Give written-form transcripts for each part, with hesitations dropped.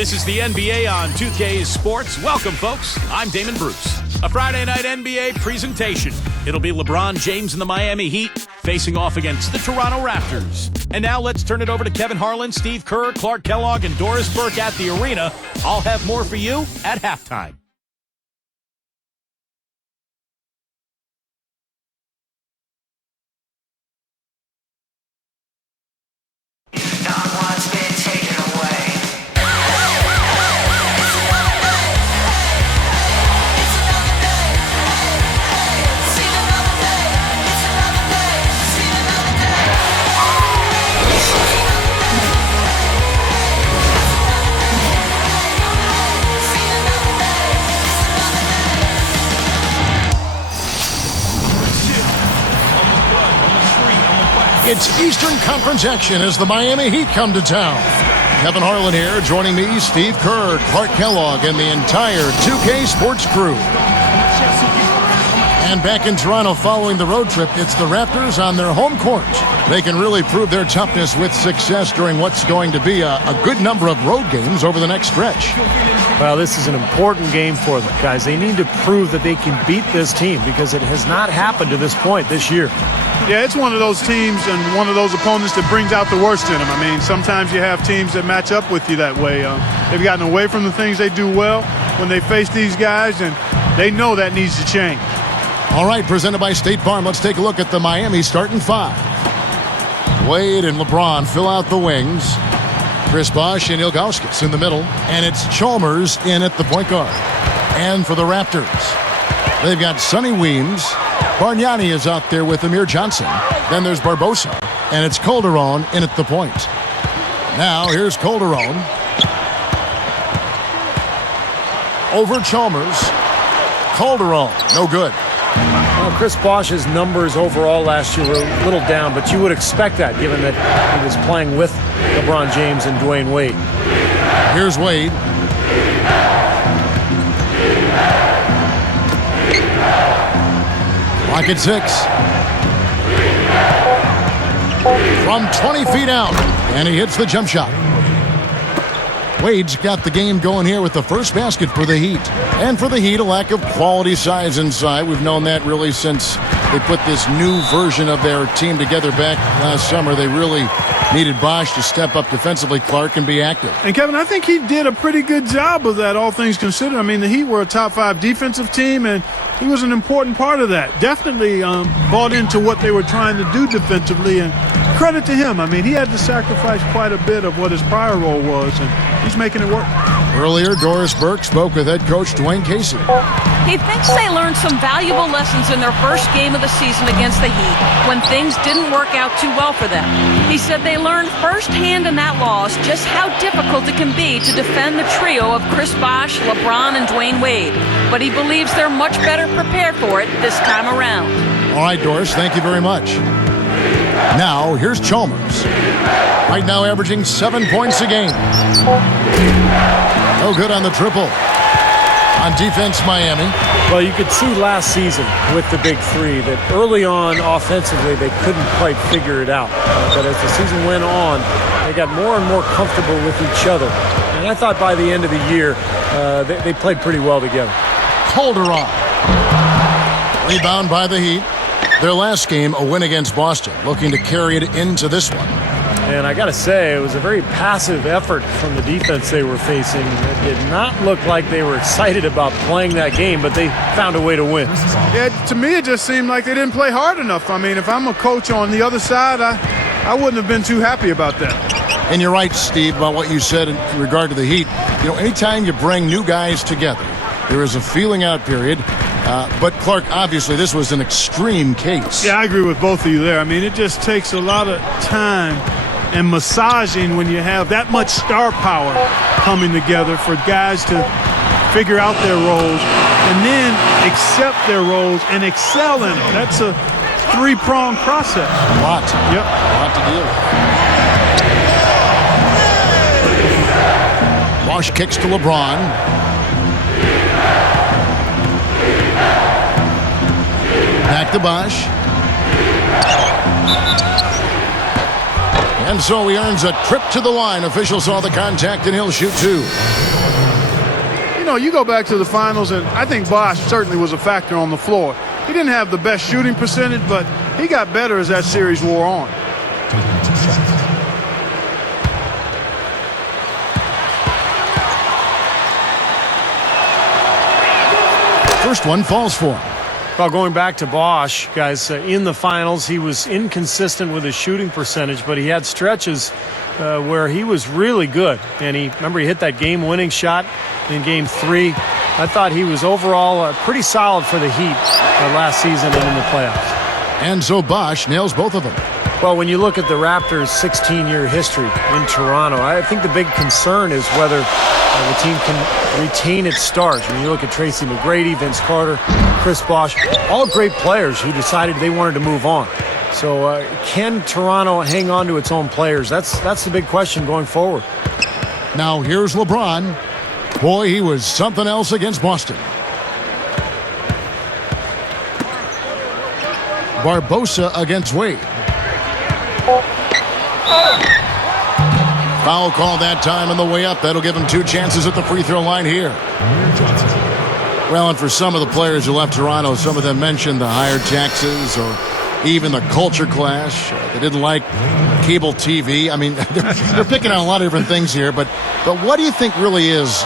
This is the NBA on 2K Sports. Welcome, folks. I'm Damon Bruce. A Friday night NBA presentation. It'll be LeBron James and the Miami Heat facing off against the Toronto Raptors. And now let's turn it over to Kevin Harlan, Steve Kerr, Clark Kellogg, and Doris Burke at the arena. I'll have more for you at halftime. It's Eastern Conference action as the Miami Heat come to town. Kevin Harlan here, joining me, Steve Kerr, Clark Kellogg, and the entire 2K Sports crew. And back in Toronto following the road trip, it's the Raptors on their home court. They can really prove their toughness with success during what's going to be a good number of road games over the next stretch. Well, this is an important game for them, guys. They need to prove that they can beat this team because it has not happened to this point this year. Yeah, it's one of those teams and one of those opponents that brings out the worst in them. I mean, sometimes you have teams that match up with you that way. They've gotten away from the things they do well when they face these guys, and they know that needs to change. All right, presented by State Farm, let's take a look at the Miami starting five. Wade and LeBron fill out the wings. Chris Bosh and Ilgauskas in the middle, and it's Chalmers in at the point guard. And for the Raptors, they've got Sonny Weems. Bargnani is out there with Amir Johnson. Then there's Barbosa, and it's Calderon in at the point. Now here's Calderon. Over Chalmers. Calderon, no good. Well, Chris Bosh's numbers overall last year were a little down, but you would expect that given that he was playing with LeBron James and Dwayne Wade. Here's Wade. Clock at 6. From 20 feet out, and he hits the jump shot. Wade's got the game going here with the first basket for the Heat. And for the Heat, a lack of quality size inside. We've known that really since they put this new version of their team together back last summer. They really needed Bosh to step up defensively, Clark, and be active. And, Kevin, I think he did a pretty good job of that, all things considered. I mean, the Heat were a top-5 defensive team, and he was an important part of that. Definitely bought into what they were trying to do defensively, and credit to him. I mean, he had to sacrifice quite a bit of what his prior role was, and he's making it work. Earlier, Doris Burke spoke with head coach Dwayne Casey. He thinks they learned some valuable lessons in their first game of the season against the Heat when things didn't work out too well for them. He said they learned firsthand in that loss just how difficult it can be to defend the trio of Chris Bosh, LeBron, and Dwayne Wade. But he believes they're much better prepared for it this time around. All right, Doris, thank you very much. Now, here's Chalmers. Right now averaging 7 points a game. No good on the triple. On defense, Miami. Well, you could see last season with the big three that early on offensively they couldn't quite figure it out. But as the season went on, they got more and more comfortable with each other. And I thought by the end of the year, they played pretty well together. Calderon. Rebound by the Heat. Their last game, a win against Boston, looking to carry it into this one. And I got to say, it was a very passive effort from the defense they were facing. It did not look like they were excited about playing that game, but they found a way to win. Yeah, to me, it just seemed like they didn't play hard enough. I mean, if I'm a coach on the other side, I wouldn't have been too happy about that. And you're right, Steve, about what you said in regard to the Heat. You know, anytime you bring new guys together, there is a feeling out period. But, Clark, obviously this was an extreme case. Yeah, I agree with both of you there. I mean, it just takes a lot of time and massaging when you have that much star power coming together for guys to figure out their roles and then accept their roles and excel in it. That's a three-pronged process. A lot. Yep. A lot to deal with. Bosh kicks to LeBron. Back to Bosh. And so he earns a trip to the line. Officials saw the contact, and he'll shoot 2. You know, you go back to the finals, and I think Bosh certainly was a factor on the floor. He didn't have the best shooting percentage, but he got better as that series wore on. First one falls for him. Well, going back to Bosh, guys, in the finals, he was inconsistent with his shooting percentage, but he had stretches where he was really good. And he hit that game-winning shot in Game 3. I thought he was overall pretty solid for the Heat last season and in the playoffs. And so Bosh nails both of them. Well, when you look at the Raptors' 16-year history in Toronto, I think the big concern is whether the team can retain its stars. When you look at Tracy McGrady, Vince Carter, Chris Bosh, all great players who decided they wanted to move on. So can Toronto hang on to its own players? That's the big question going forward. Now here's LeBron. Boy, he was something else against Boston. Barbosa against Wade. Foul call that time on the way up. That'll give him 2 chances at the free throw line here. Well, and for some of the players who left Toronto, some of them mentioned the higher taxes or even the culture clash. They didn't like cable TV. I mean, they're picking on a lot of different things here. But what do you think really is,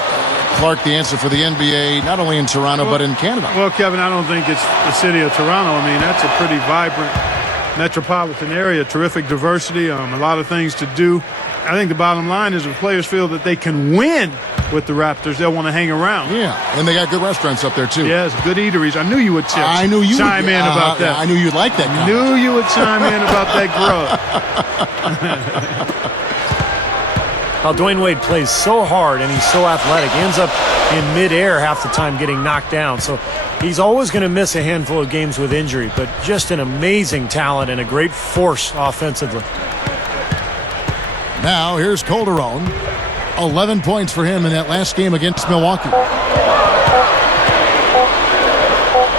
Clark, the answer for the NBA, not only in Toronto but in Canada? Well, Kevin, I don't think it's the city of Toronto. I mean, that's a pretty vibrant metropolitan area, terrific diversity, a lot of things to do. I think the bottom line is if players feel that they can win with the Raptors, they'll want to hang around. Yeah, and they got good restaurants up there, too. Yes, good eateries. I knew you would chime in about that. I knew you'd like that comment. Knew you would chime in about that grub. Well, Dwayne Wade plays so hard and he's so athletic. He ends up in midair half the time getting knocked down. So he's always going to miss a handful of games with injury, but just an amazing talent and a great force offensively. Now here's Calderon. 11 points for him in that last game against Milwaukee.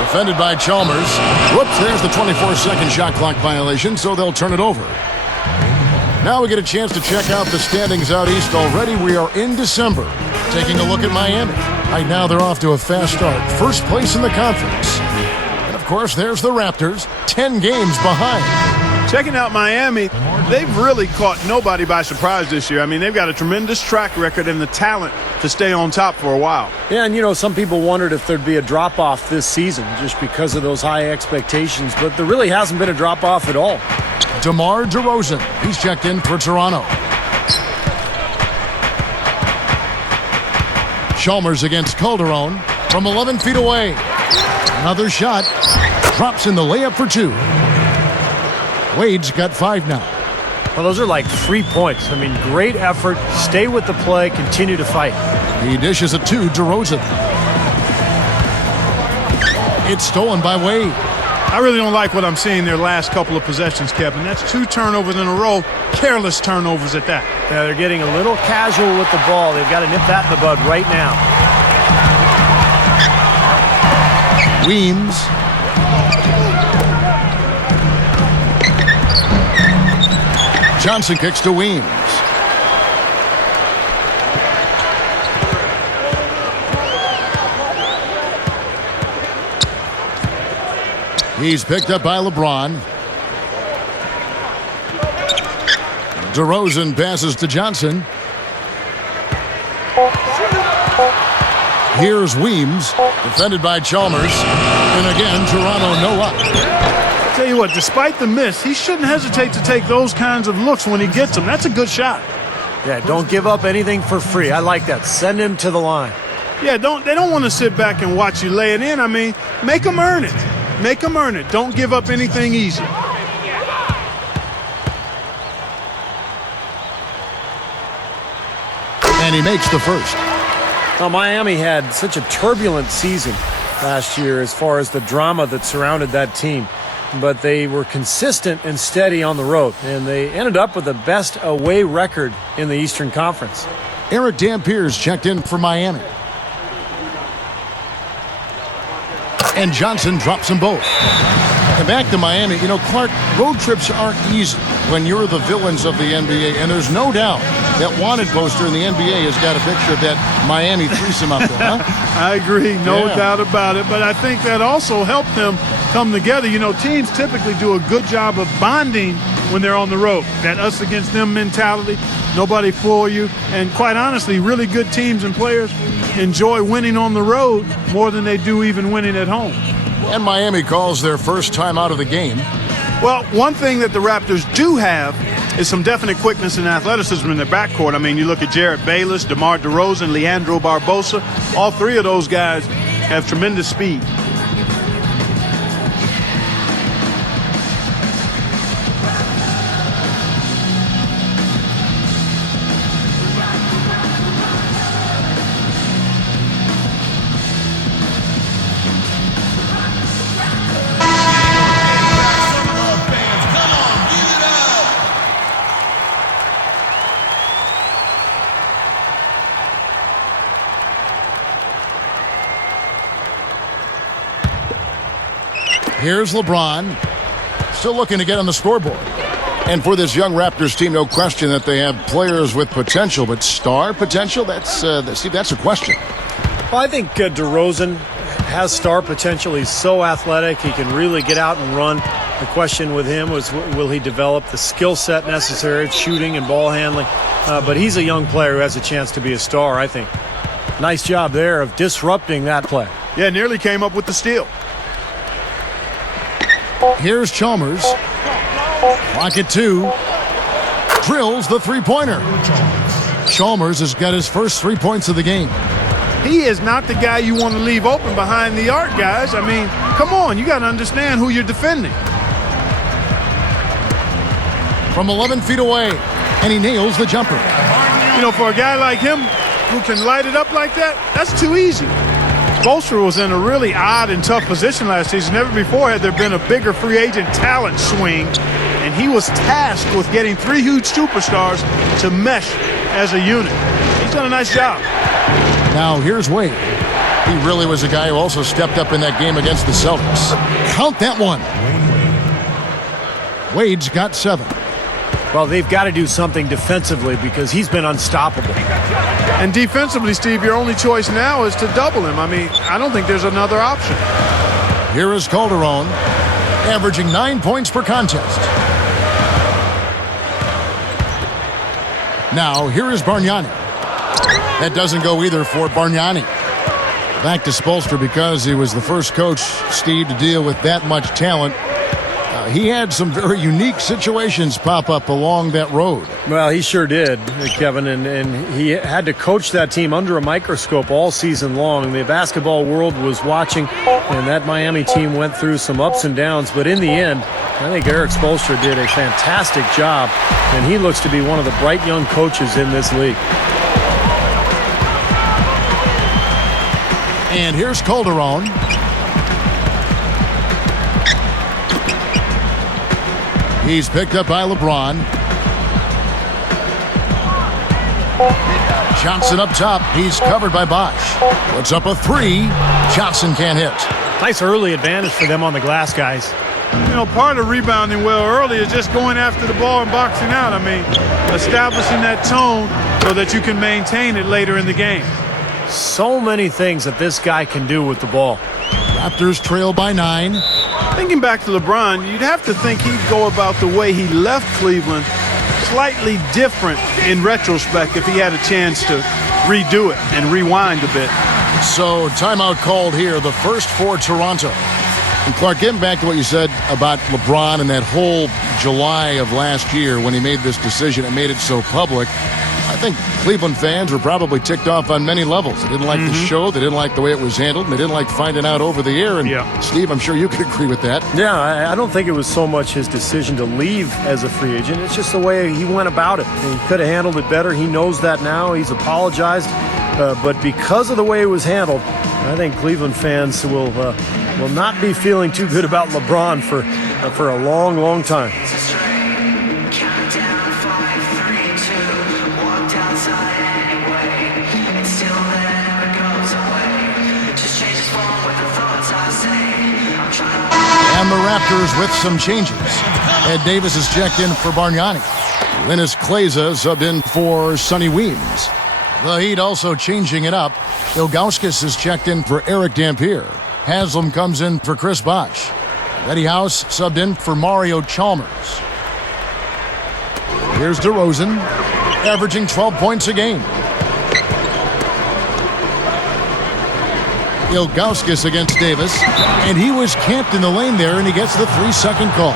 Defended by Chalmers. Whoops, there's the 24-second shot clock violation, so they'll turn it over. Now we get a chance to check out the standings out east already. We are in December. Taking a look at Miami. Right now they're off to a fast start. First place in the conference. And of course there's the Raptors, 10 games behind. Checking out Miami, they've really caught nobody by surprise this year. I mean, they've got a tremendous track record and the talent to stay on top for a while. Yeah, and some people wondered if there'd be a drop-off this season just because of those high expectations, but there really hasn't been a drop-off at all. DeMar DeRozan, he's checked in for Toronto. Chalmers against Calderon from 11 feet away. Another shot. Drops in the layup for 2. Wade's got 5 now. Well, those are like 3 points. I mean, great effort. Stay with the play. Continue to fight. He dishes it to DeRozan. It's stolen by Wade. I really don't like what I'm seeing their last couple of possessions, Kevin. That's 2 turnovers in a row. Careless turnovers at that. Yeah, they're getting a little casual with the ball. They've got to nip that in the bud right now. Weems. Johnson kicks to Weems. He's picked up by LeBron. DeRozan passes to Johnson. Here's Weems, defended by Chalmers. And again, Toronto no up. I'll tell you what, despite the miss, he shouldn't hesitate to take those kinds of looks when he gets them. That's a good shot. Yeah, don't give up anything for free. I like that. Send him to the line. Yeah, they don't want to sit back and watch you lay it in. I mean, make them earn it. Make them earn it. Don't give up anything easy. And he makes the first. Well, Miami had such a turbulent season last year as far as the drama that surrounded that team. But they were consistent and steady on the road, and they ended up with the best away record in the Eastern Conference. Eric Dampiers checked in for Miami. And Johnson drops them both. And back to Miami, Clark, road trips aren't easy when you're the villains of the NBA, and there's no doubt that wanted poster in the NBA has got a picture of that Miami threesome up there, huh? I agree, no doubt about it, but I think that also helped them come together. Teams typically do a good job of bonding when they're on the road. That us against them mentality, nobody for you, and quite honestly, really good teams and players enjoy winning on the road more than they do even winning at home. And Miami calls their first time out of the game. Well, one thing that the Raptors do have is some definite quickness and athleticism in their backcourt. I mean, you look at Jarrett Bayless, DeMar DeRozan, Leandro Barbosa. All three of those guys have tremendous speed. Here's LeBron, still looking to get on the scoreboard. And for this young Raptors team, no question that they have players with potential, but star potential, Steve, that's a question. Well, I think DeRozan has star potential. He's so athletic. He can really get out and run. The question with him was, will he develop the skill set necessary, shooting and ball handling? But he's a young player who has a chance to be a star, I think. Nice job there of disrupting that play. Yeah, nearly came up with the steal. Here's Chalmers. Clock at 2. Drills the three-pointer. Chalmers has got his first 3 points of the game. He is not the guy you want to leave open behind the arc, guys. I mean, come on, you got to understand who you're defending. From 11 feet away, and he nails the jumper. For a guy like him who can light it up like that, that's too easy. Spoelstra was in a really odd and tough position last season. Never before had there been a bigger free agent talent swing, and he was tasked with getting 3 huge superstars to mesh as a unit. He's done a nice job. Now here's Wade. He really was a guy who also stepped up in that game against the Celtics. Count that one. Wade's got 7. Well, they've got to do something defensively because he's been unstoppable. And defensively, Steve, your only choice now is to double him. I mean, I don't think there's another option. Here is Calderon, averaging 9 points per contest. Now, here is Bargnani. That doesn't go either for Bargnani. Back to Spoelstra because he was the first coach, Steve, to deal with that much talent. He had some very unique situations pop up along that road. Well, he sure did, Kevin, and he had to coach that team under a microscope all season long. The basketball world was watching, and that Miami team went through some ups and downs. But in the end, I think Eric Spoelstra did a fantastic job, and he looks to be one of the bright young coaches in this league. And here's Calderon. He's picked up by LeBron. Johnson up top. He's covered by Bosch. Puts up a 3. Johnson can't hit. Nice early advantage for them on the glass, guys. Part of rebounding well early is just going after the ball and boxing out. I mean, establishing that tone so that you can maintain it later in the game. So many things that this guy can do with the ball. Raptors trail by 9. Thinking back to LeBron, you'd have to think he'd go about the way he left Cleveland slightly different in retrospect if he had a chance to redo it and rewind a bit. So timeout called here, the first for Toronto. And Clark, getting back to what you said about LeBron and that whole July of last year when he made this decision and made it so public, I think Cleveland fans were probably ticked off on many levels. They didn't like the show. They didn't like the way it was handled. And they didn't like finding out over the air. And Steve, I'm sure you could agree with that. Yeah, I don't think it was so much his decision to leave as a free agent. It's just the way he went about it. He could have handled it better. He knows that now. He's apologized. But because of the way it was handled, I think Cleveland fans will not be feeling too good about LeBron for a long, long time. And the Raptors with some changes. Ed Davis is checked in for Bargnani. Linus Kleza subbed in for Sonny Weems. The Heat also changing it up. Ilgauskas is checked in for Eric Dampier. Haslam comes in for Chris Bosh. Eddie House subbed in for Mario Chalmers. Here's DeRozan, averaging 12 points a game. Ilgauskas against Davis, and he was camped in the lane there, and he gets the 3-second call.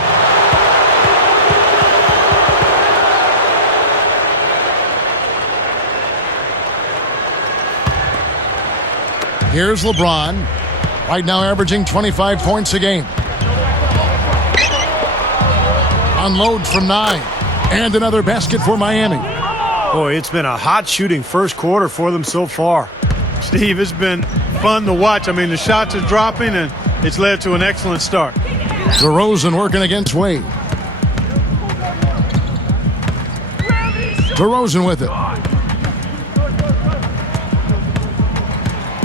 Here's LeBron, right now averaging 25 points a game. Unload from 9, and another basket for Miami. Boy, it's been a hot shooting first quarter for them so far. Steve, it's been fun to watch. I mean, the shots are dropping, and it's led to an excellent start. DeRozan working against Wade. DeRozan with it.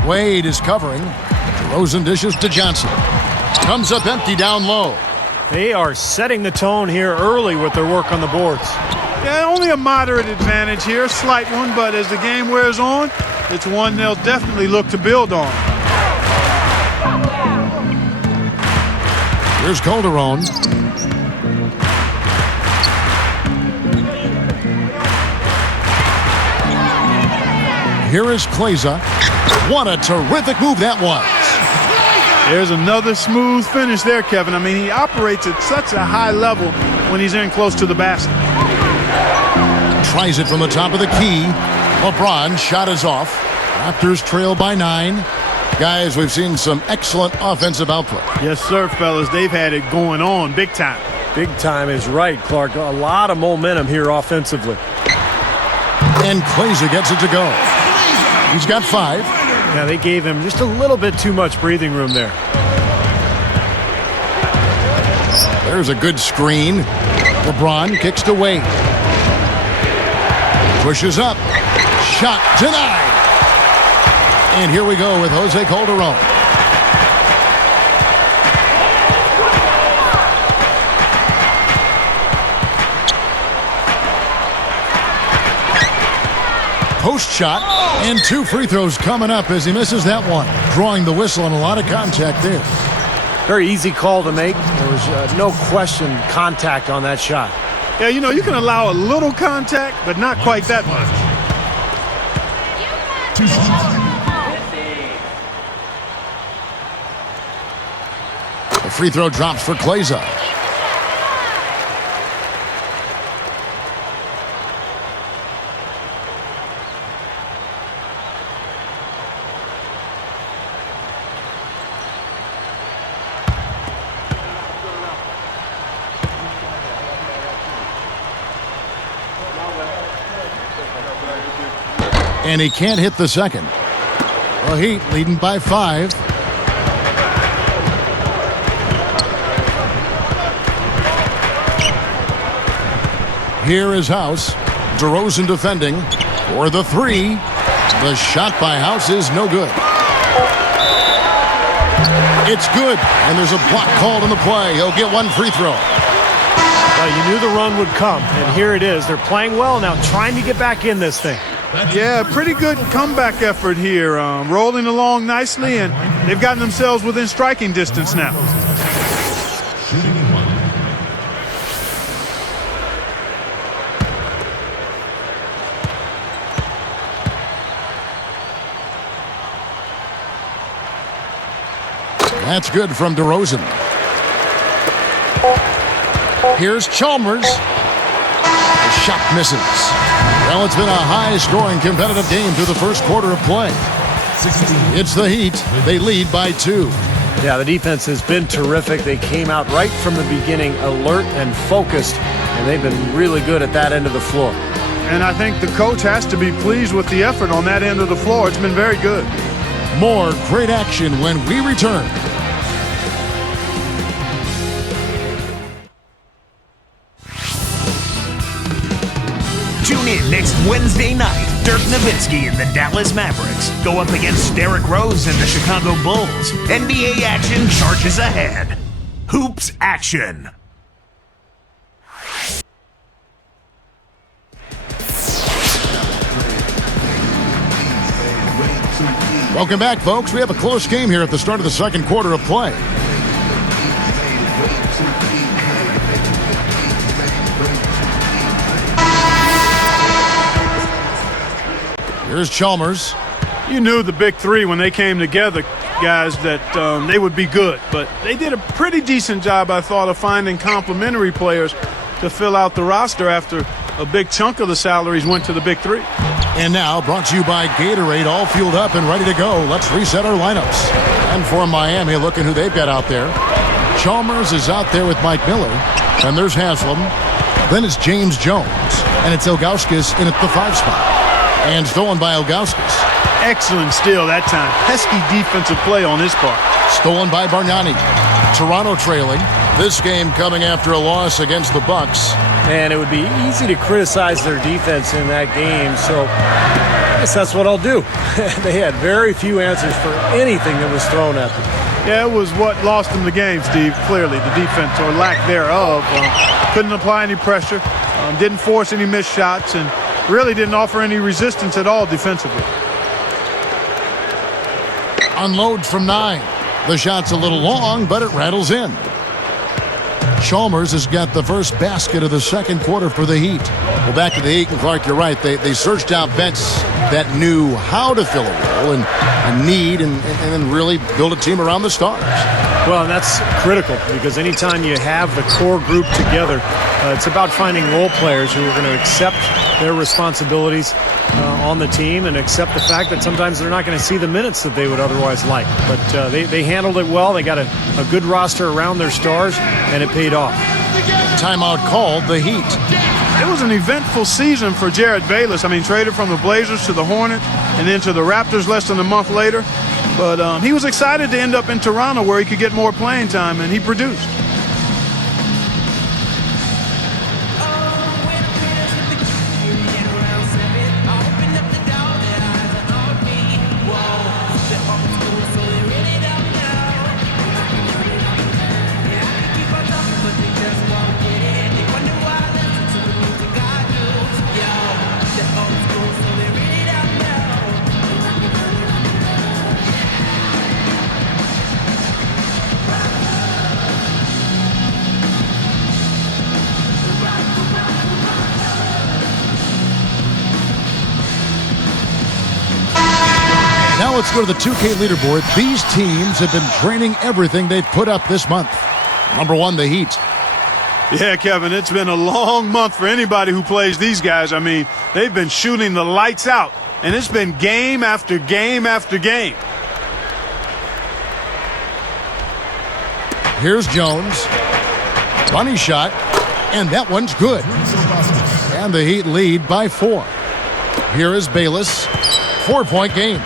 Wade is covering. DeRozan dishes to Johnson. Comes up empty down low. They are setting the tone here early with their work on the boards. Yeah, only a moderate advantage here, a slight one, but as the game wears on, it's one they'll definitely look to build on. Here's Calderon. Here is Kleza. What a terrific move that was. There's another smooth finish there, Kevin. I mean, he operates at such a high level when he's in close to the basket. Tries it from the top of the key. LeBron shot is off. Raptors trail by 9. Guys, we've seen some excellent offensive output. Yes, sir, fellas. They've had it going on big time. Big time is right, Clark. A lot of momentum here offensively. And Kleza gets it to go. He's got 5. Yeah, they gave him just a little bit too much breathing room there. There's a good screen. LeBron kicks to Wade. Pushes up. Shot denied. And here we go with Jose Calderon. Post shot, and 2 free throws coming up as he misses that one. Drawing the whistle and a lot of contact there. Very easy call to make. There was no question contact on that shot. Yeah, you know, you can allow a little contact, but not quite that much. The free throw drops for Kleza. And he can't hit the second. The Heat leading by 5. Here is House. DeRozan defending for the 3. The shot by House is no good. It's good, and there's a block called in the play. He'll get 1 free throw. Well, you knew the run would come, and here it is. They're playing well now, trying to get back in this thing. Yeah, pretty good comeback effort here. Rolling along nicely, and they've gotten themselves within striking distance now. That's good from DeRozan. Here's Chalmers. The shot misses. Well, it's been a high-scoring competitive game through the first quarter of play. It's the Heat. They lead by 2. Yeah, the defense has been terrific. They came out right from the beginning, alert and focused, and they've been really good at that end of the floor. And I think the coach has to be pleased with the effort on that end of the floor. It's been very good. More great action when we return. Tune in next Wednesday night. Dirk Nowitzki and the Dallas Mavericks go up against Derrick Rose and the Chicago Bulls. NBA action charges ahead. Hoops action. Welcome back, folks. We have a close game here at the start of the second quarter of play. Here's Chalmers. You knew the big three when they came together, guys, that they would be good. But they did a pretty decent job, I thought, of finding complementary players to fill out the roster after a big chunk of the salaries went to the big three. And now, brought to you by Gatorade, all fueled up and ready to go. Let's reset our lineups. And for Miami, looking who they've got out there. Chalmers is out there with Mike Miller. And there's Haslam. Then it's James Jones. And it's Ilgauskas in at the 5 spot. And stolen by Ilgauskas. Excellent steal that time. Pesky defensive play on his part. Stolen by Bargnani. Toronto trailing. This game coming after a loss against the Bucks. And it would be easy to criticize their defense in that game, so I guess that's what I'll do. They had very few answers for anything that was thrown at them. Yeah, it was what lost them the game, Steve, clearly, the defense, or lack thereof. Couldn't apply any pressure, didn't force any missed shots, and really didn't offer any resistance at all defensively. Unloads from 9. The shot's a little long, but it rattles in. Chalmers has got the first basket of the second quarter for the Heat. Well, back to the Heat, and Clark, you're right. They searched out vets that knew how to fill a role and a need and then really build a team around the stars. Well, and that's critical because anytime you have the core group together, it's about finding role players who are going to accept their responsibilities on the team and accept the fact that sometimes they're not going to see the minutes that they would otherwise like. But they handled it well. They got a good roster around their stars, and it paid off. Timeout called, the Heat. It was an eventful season for Jared Bayless. I mean, traded from the Blazers to the Hornets and then to the Raptors less than a month later. But he was excited to end up in Toronto where he could get more playing time, and he produced. Now let's go to the 2K leaderboard. These teams have been draining everything they've put up this month. Number 1, the Heat. Yeah, Kevin, it's been a long month for anybody who plays these guys. I mean, they've been shooting the lights out, and it's been game after game after game. Here's Jones. Bunny shot, and that one's good. And the Heat lead by 4. Here is Bayless. 4-point game.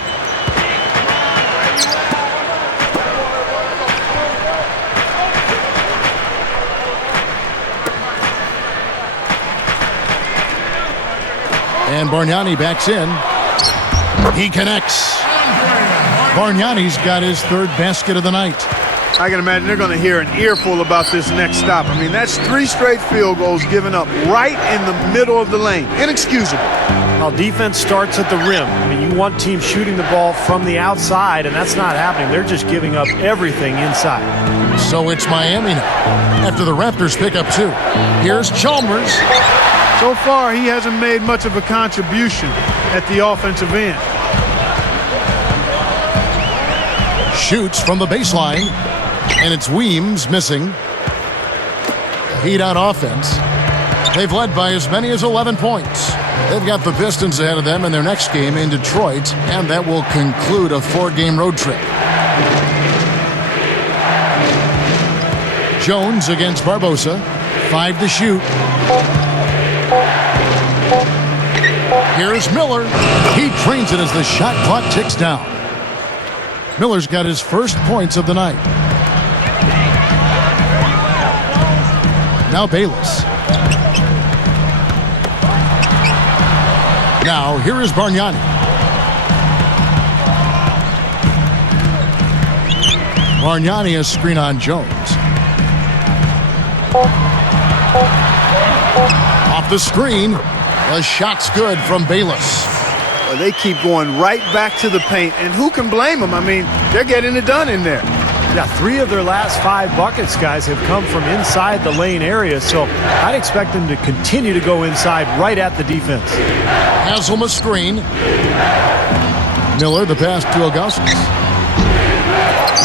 And Bargnani backs in. He connects. Bargnani's got his 3rd basket of the night. I can imagine they're going to hear an earful about this next stop. I mean, that's 3 straight field goals given up right in the middle of the lane. Inexcusable. Well, defense starts at the rim. I mean, you want teams shooting the ball from the outside, and that's not happening. They're just giving up everything inside. So it's Miami now, after the Raptors pick up 2. Here's Chalmers. So far, he hasn't made much of a contribution at the offensive end. Shoots from the baseline, and it's Weems missing. Heat out offense. They've led by as many as 11 points. They've got the Pistons ahead of them in their next game in Detroit, and that will conclude a 4-game road trip. Jones against Barbosa. 5 to shoot. Here's Miller. He drains it as the shot clock ticks down. Miller's got his first points of the night. Now Bayless. Now here is Bargnani. Bargnani a screen on Jones. Off the screen. The shot's good from Bayless. Well, they keep going right back to the paint, and who can blame them? I mean, they're getting it done in there. Yeah, 3 of their last 5 buckets, guys, have come from inside the lane area, so I'd expect them to continue to go inside right at the defense. Haslam screen. Miller, the pass to Augustus.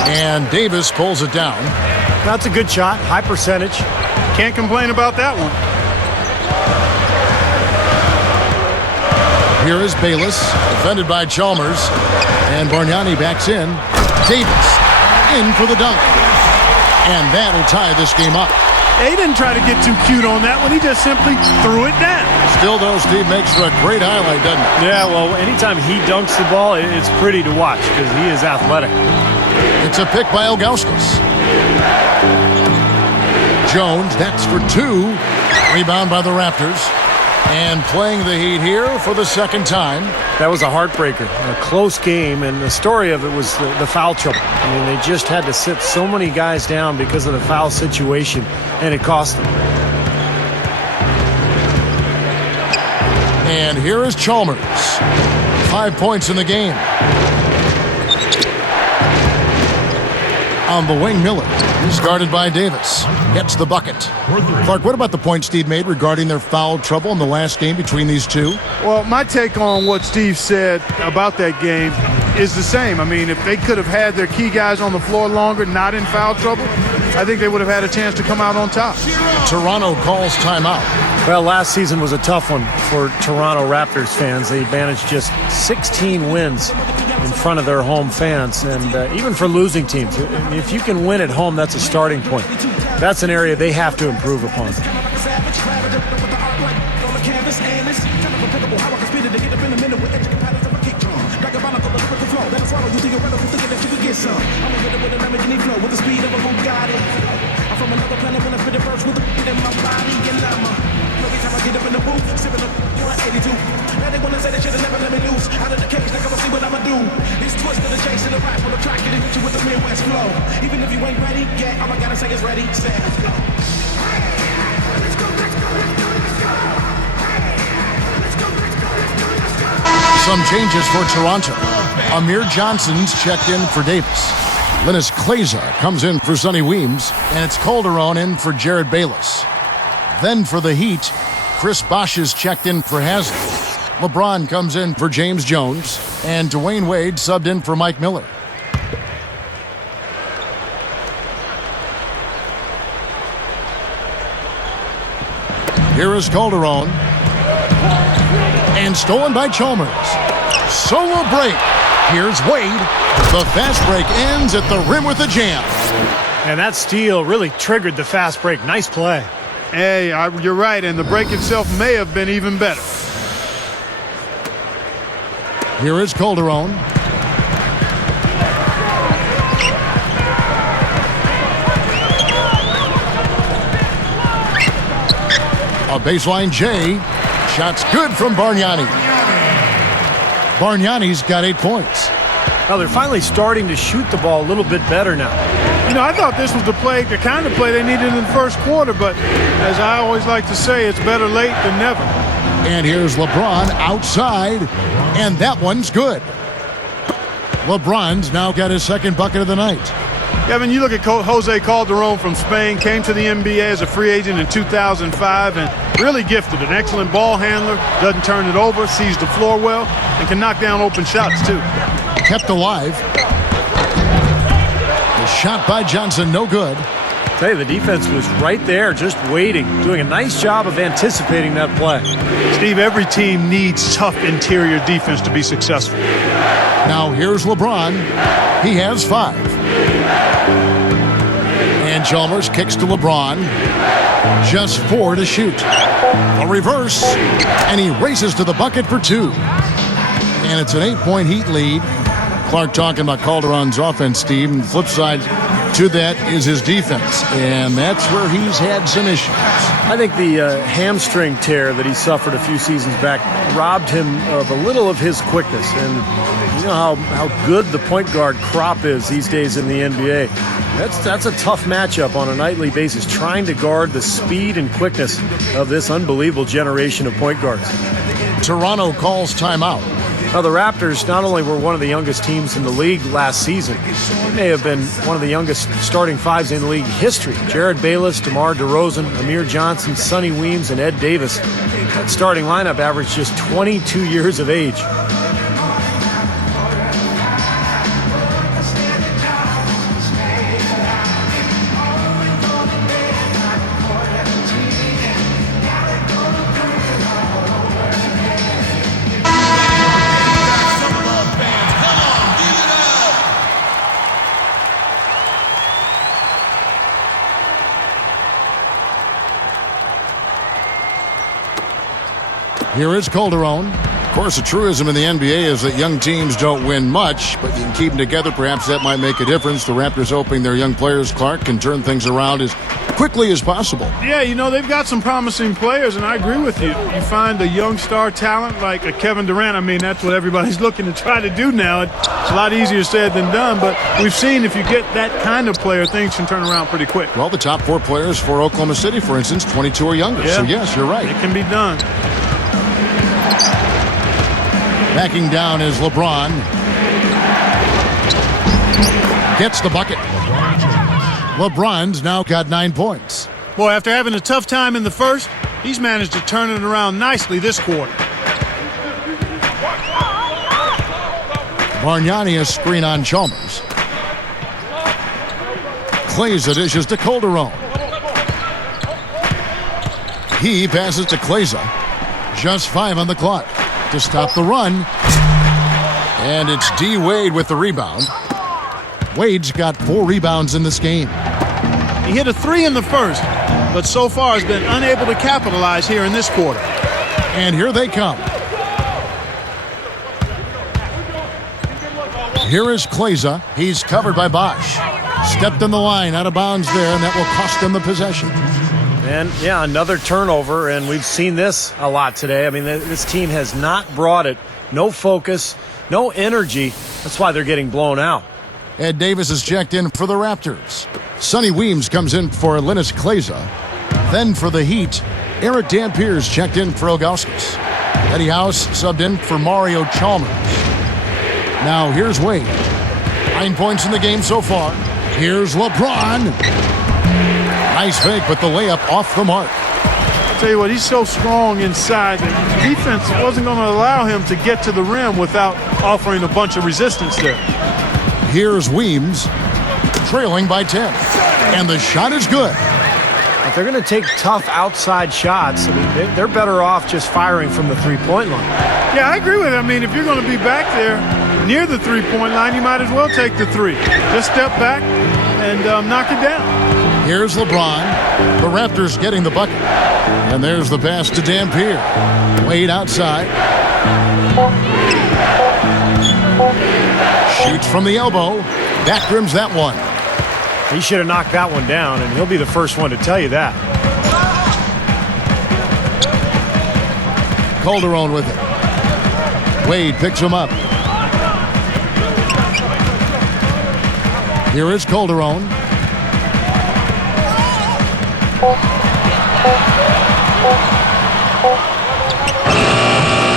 And Davis pulls it down. That's a good shot, high percentage. Can't complain about that one. Here is Bayless, defended by Chalmers. And Bargnani backs in. Davis in for the dunk. And that'll tie this game up. He didn't try to get too cute on that one. He just simply threw it down. Still, though, Steve makes for a great highlight, doesn't it? Yeah, well, anytime he dunks the ball, it's pretty to watch because he is athletic. It's a pick by Ilgauskas. Jones, that's for 2. Rebound by the Raptors. And playing the Heat here for the second time. That was a heartbreaker, a close game, and the story of it was the foul trouble. I mean, they just had to sit so many guys down because of the foul situation, and it cost them. And here is Chalmers. 5 points in the game. On the wing, Miller. He's guarded by Davis. Gets the bucket. Clark, what about the point Steve made regarding their foul trouble in the last game between these two? Well, my take on what Steve said about that game is the same. I mean, if they could have had their key guys on the floor longer, not in foul trouble, I think they would have had a chance to come out on top. Toronto calls timeout. Well, last season was a tough one for Toronto Raptors fans. They managed just 16 wins in front of their home fans, and even for losing teams, if you can win at home, that's a starting point. That's an area they have to improve upon. Some changes for Toronto. Amir Johnson's checked in for Davis. Linus Kleza comes in for Sonny Weems, and it's Calderon in for Jared Bayless. Then for the Heat, Chris Bosh is checked in for Haslam. LeBron comes in for James Jones, and Dwayne Wade subbed in for Mike Miller. Here is Calderon. And stolen by Chalmers. Solo break. Here's Wade. The fast break ends at the rim with a jam. And that steal really triggered the fast break. Nice play. Hey, you're right, and the break itself may have been even better. Here is Calderon. A baseline J. Shot's good from Bargnani. Bargnani's got 8 points. Well, they're finally starting to shoot the ball a little bit better now. You know, I thought this was the kind of play they needed in the first quarter, but as I always like to say, it's better late than never. And here's LeBron outside, and that one's good. LeBron's now got his second bucket of the night. Kevin, you look at Jose Calderon from Spain, came to the NBA as a free agent in 2005 and really gifted. An excellent ball handler, doesn't turn it over, sees the floor well, and can knock down open shots too. Kept alive. The shot by Johnson, no good. I tell you, the defense was right there, just waiting, doing a nice job of anticipating that play. Steve, every team needs tough interior defense to be successful. Now here's LeBron. He has 5. And Chalmers kicks to LeBron. Just 4 to shoot. A reverse. And he races to the bucket for 2. And it's an 8-point Heat lead. Clark talking about Calderon's offense, Steve. And the flip side to that is his defense. And that's where he's had some issues. I think the hamstring tear that he suffered a few seasons back robbed him of a little of his quickness. And You know how good the point guard crop is these days in the NBA. That's a tough matchup on a nightly basis, trying to guard the speed and quickness of this unbelievable generation of point guards. Toronto calls timeout. Now, the Raptors not only were one of the youngest teams in the league last season, they may have been one of the youngest starting fives in league history. Jared Bayless, DeMar DeRozan, Amir Johnson, Sonny Weems, and Ed Davis. That starting lineup averaged just 22 years of age. Here is Calderon. Of course, the truism in the NBA is that young teams don't win much, but you can keep them together. Perhaps that might make a difference. The Raptors hoping their young players, Clark, can turn things around as quickly as possible. Yeah, you know, they've got some promising players, and I agree with you. You find a young star talent like a Kevin Durant. I mean, that's what everybody's looking to try to do now. It's a lot easier said than done, but we've seen if you get that kind of player, things can turn around pretty quick. Well, the top 4 players for Oklahoma City, for instance, 22 or younger. Yeah. So, yes, you're right. It can be done. Backing down is LeBron. Gets the bucket. LeBron's now got 9 points. Boy, after having a tough time in the first, he's managed to turn it around nicely this quarter. Bargnani a screen on Chalmers. Kleza dishes to Calderon. He passes to Kleza. Just 5 on the clock to stop the run. And it's D. Wade with the rebound. Wade's got 4 rebounds in this game. He hit a 3 in the first, but so far has been unable to capitalize here in this quarter. And here they come. Here is Kleza. He's covered by Bosch. Stepped in the line, out of bounds there, and that will cost them the possession. And, yeah, another turnover, and we've seen this a lot today. I mean, this team has not brought it. No focus, no energy. That's why they're getting blown out. Ed Davis is checked in for the Raptors. Sonny Weems comes in for Linus Kleza. Then for the Heat, Eric Dampiers checked in for Ilgauskas. Eddie House subbed in for Mario Chalmers. Now here's Wade. 9 points in the game so far. Here's LeBron. Nice fake, but the layup off the mark. I'll tell you what, he's so strong inside that the defense wasn't going to allow him to get to the rim without offering a bunch of resistance there. Here's Weems, trailing by 10. And the shot is good. If they're going to take tough outside shots, I mean, they're better off just firing from the three-point line. Yeah, I agree with it. I mean, if you're going to be back there near the three-point line, you might as well take the 3. Just step back and knock it down. Here's LeBron. The Raptors getting the bucket. And there's the pass to Dampier. Wade outside. Shoots from the elbow. Back rims that one. He should have knocked that one down, and he'll be the first one to tell you that. Calderon with it. Wade picks him up. Here is Calderon.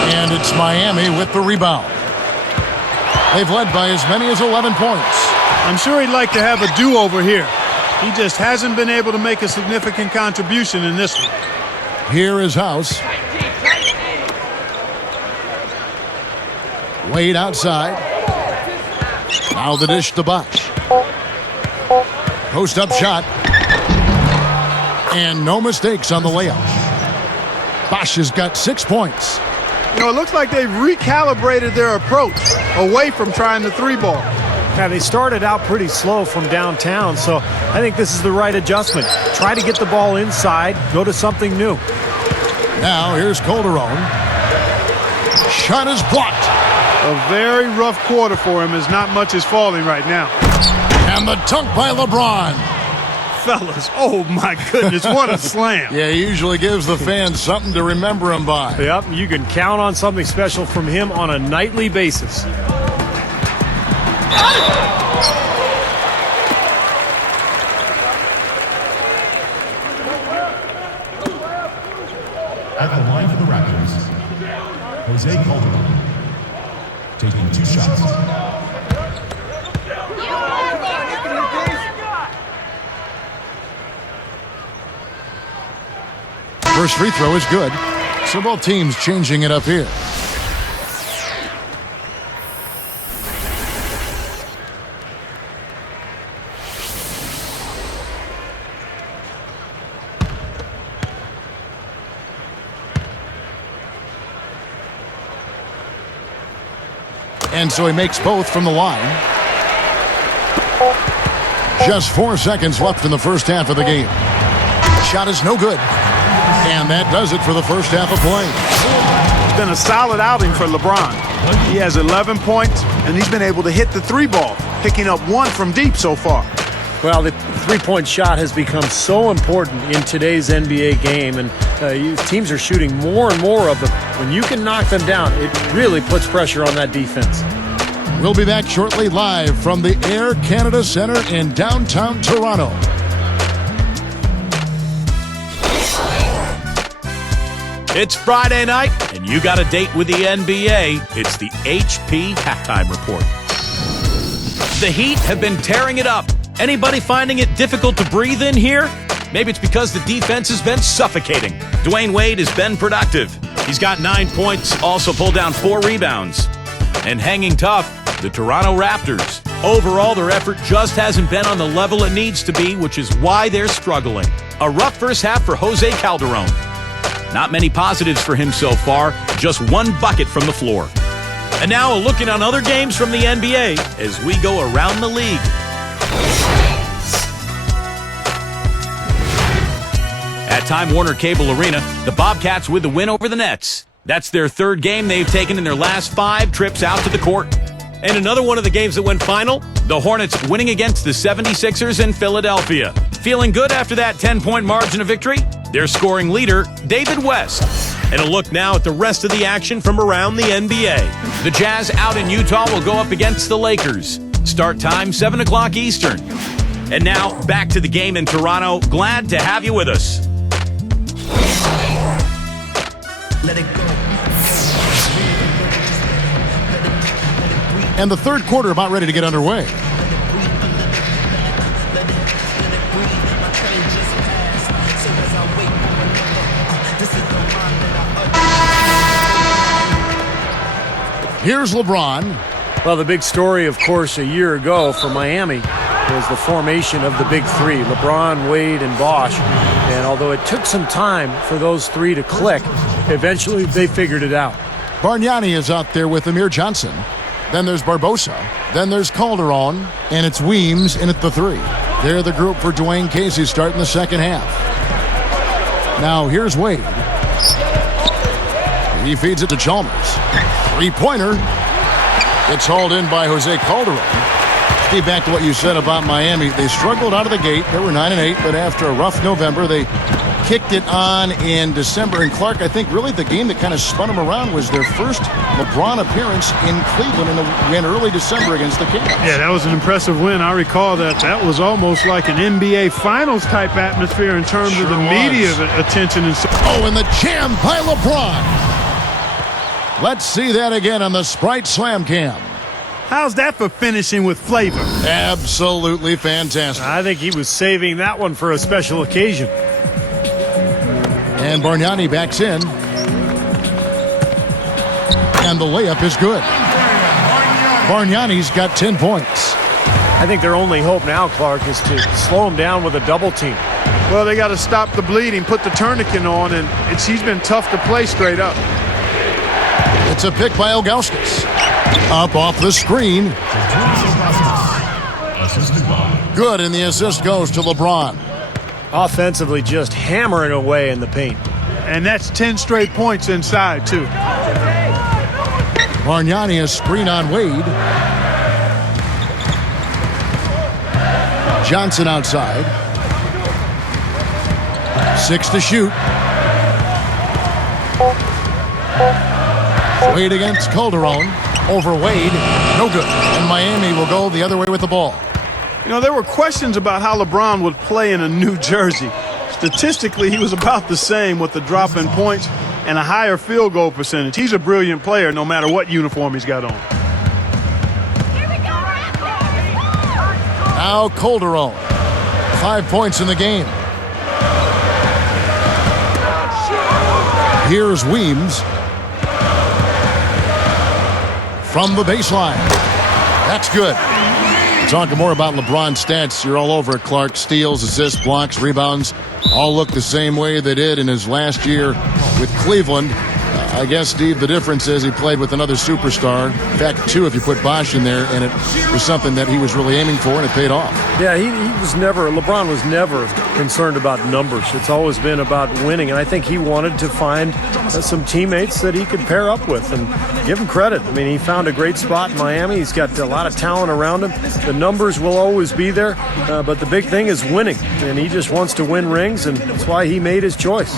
And it's Miami with the rebound. They've led by as many as 11 points. I'm sure he'd like to have a do-over here. He just hasn't been able to make a significant contribution in this one. Here is House. Wade outside. Now the dish to Bosch. Post-up shot. And no mistakes on the layup. Bosch has got 6 points. You know, it looks like they've recalibrated their approach away from trying the 3-ball. Yeah, they started out pretty slow from downtown, so I think this is the right adjustment. Try to get the ball inside, go to something new. Now here's Calderon. Shot is blocked. A very rough quarter for him as not much is falling right now. And the dunk by LeBron. Fellas, oh my goodness, what a slam. Yeah, he usually gives the fans something to remember him by. Yep, you can count on something special from him on a nightly basis. At the line for the Raptors, Jose Calderon, taking 2 shots. First free throw is good. So both teams changing it up here. And so he makes both from the line. Just 4 seconds left in the first half of the game. Shot is no good. And that does it for the first half of play. It's been a solid outing for LeBron. He has 11 points, and he's been able to hit the 3 ball, picking up 1 from deep so far. Well, the three-point shot has become so important in today's NBA game, and teams are shooting more and more of them. When you can knock them down, it really puts pressure on that defense. We'll be back shortly live from the Air Canada Centre in downtown Toronto. It's Friday night, and you got a date with the NBA. It's the HP Halftime Report. The Heat have been tearing it up. Anybody finding it difficult to breathe in here? Maybe it's because the defense has been suffocating. Dwayne Wade has been productive. He's got 9 points, also pulled down 4 rebounds. And hanging tough, the Toronto Raptors. Overall, their effort just hasn't been on the level it needs to be, which is why they're struggling. A rough first half for Jose Calderon. Not many positives for him so far, just 1 bucket from the floor. And now a look in on other games from the NBA as we go around the league. At Time Warner Cable Arena, the Bobcats with the win over the Nets. That's their 3rd game they've taken in their last 5 trips out to the court. And another one of the games that went final, the Hornets winning against the 76ers in Philadelphia. Feeling good after that 10-point margin of victory? Their scoring leader, David West. And a look now at the rest of the action from around the NBA. The Jazz out in Utah will go up against the Lakers. Start time, 7 o'clock Eastern. And now, back to the game in Toronto. Glad to have you with us. Let it go. And the third quarter about ready to get underway. Here's LeBron. Well, the big story, of course, a year ago for Miami was the formation of the big 3, LeBron, Wade, and Bosh. And although it took some time for those 3 to click, eventually they figured it out. Bargnani is out there with Amir Johnson. Then there's Barbosa. Then there's Calderon. And it's Weems in at the 3. They're the group for Dwayne Casey starting the second half. Now here's Wade. He feeds it to Chalmers. 3-pointer. It's hauled in by Jose Calderon. Steve, back to what you said about Miami. They struggled out of the gate. They were 9-8, but after a rough November, they kicked it on in December. And Clark, I think really the game that kind of spun them around was their first LeBron appearance in Cleveland in early December against the Cavs. Yeah, that was an impressive win. I recall that was almost like an NBA Finals type atmosphere in terms of the media attention. And and the jam by LeBron. Let's see that again on the Sprite Slam Cam. how's that for finishing with flavor? Absolutely fantastic. I think he was saving that one for a special occasion. And Bargnani backs in. And the layup is good. Bargnani's got 10 points. I think their only hope now, Clark, is to slow him down with a double team. Well, they got to stop the bleeding, put the tourniquet on, and he's been tough to play straight up. It's a pick by Ilgauskas. Up off the screen. Good, and the assist goes to LeBron. Offensively, just hammering away in the paint. And that's 10 straight points inside, too. Bargnani a screen on Wade. Johnson outside. 6 to shoot. Wade against Calderon. over Wade. No good. And Miami will go the other way with the ball. You know, there were questions about how LeBron would play in a new jersey. Statistically, he was about the same with the drop in points and a higher field goal percentage. He's a brilliant player no matter what uniform he's got on. Now Calderon. 5 points in the game. Here's Weems. From the baseline. That's good. Talking more about LeBron's stats, you're all over it, Clark. Steals, assists, blocks, rebounds, all look the same way they did in his last year with Cleveland. I guess, Steve, the difference is he played with another superstar. In fact, two if you put Bosh in there, and it was something that he was really aiming for, and it paid off. Yeah, LeBron was never concerned about numbers. It's always been about winning, and I think he wanted to find some teammates that he could pair up with, and give him credit. I mean, he found a great spot in Miami. He's got a lot of talent around him. The numbers will always be there, but the big thing is winning, and he just wants to win rings, and that's why he made his choice.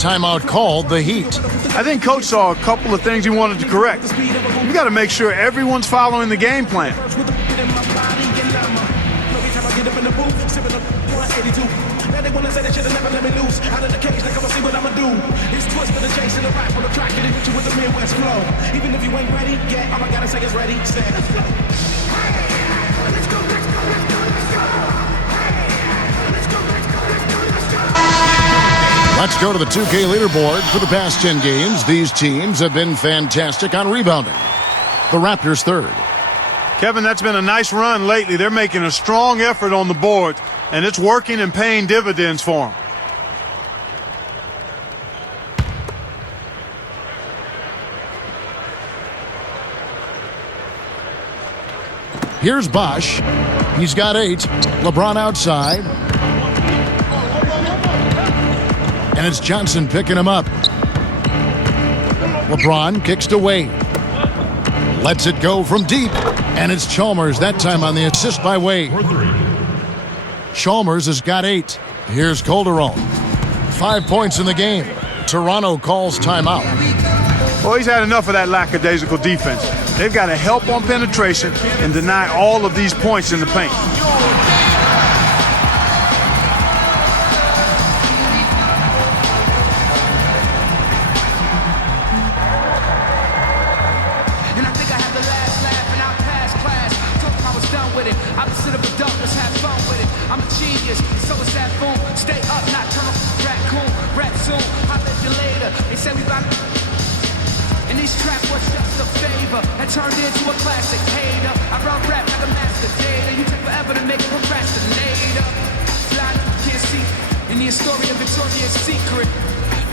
Timeout called, the Heat. I think Coach saw a couple of things he wanted to correct. You got to make sure everyone's following the game plan. Let's go to the 2K leaderboard. For the past 10 games, these teams have been fantastic on rebounding. The Raptors third. Kevin, that's been a nice run lately. They're making a strong effort on the board, and it's working and paying dividends for them. Here's Bosh. He's got 8. LeBron outside. And it's Johnson picking him up. LeBron kicks to Wade. Lets it go from deep. And it's Chalmers that time on the assist by Wade. Chalmers has got 8. Here's Calderon. 5 points in the game. Toronto calls timeout. Well, he's had enough of that lackadaisical defense. They've got to help on penetration and deny all of these points in the paint. Turned into a classic hater. I run rap like a master data. You take forever to make a procrastinator. Blind, can't see. In the story of Victoria's Secret.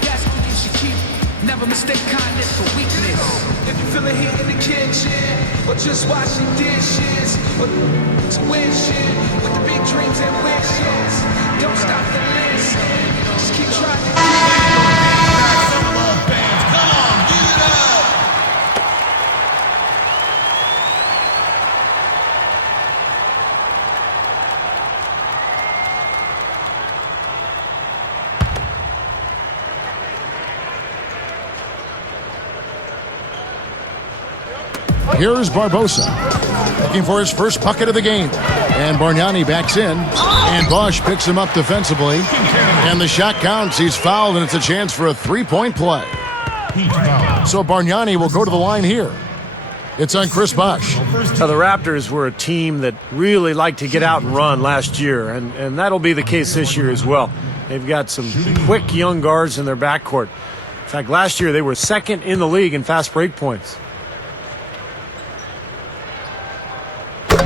That's what you should keep. Never mistake kindness for weakness. If you feel a heat in the kitchen, or just washing dishes, or to win shit with the big dreams and wishes. Don't stop to listen. Just keep trying to Here's Barbosa, looking for his first bucket of the game. And Bargnani backs in, and Bosh picks him up defensively. And the shot counts. He's fouled, and it's a chance for a three-point play. So Bargnani will go to the line here. It's on Chris Bosh. Now, the Raptors were a team that really liked to get out and run last year, and that'll be the case this year as well. They've got some quick young guards in their backcourt. In fact, last year they were second in the league in fast break points.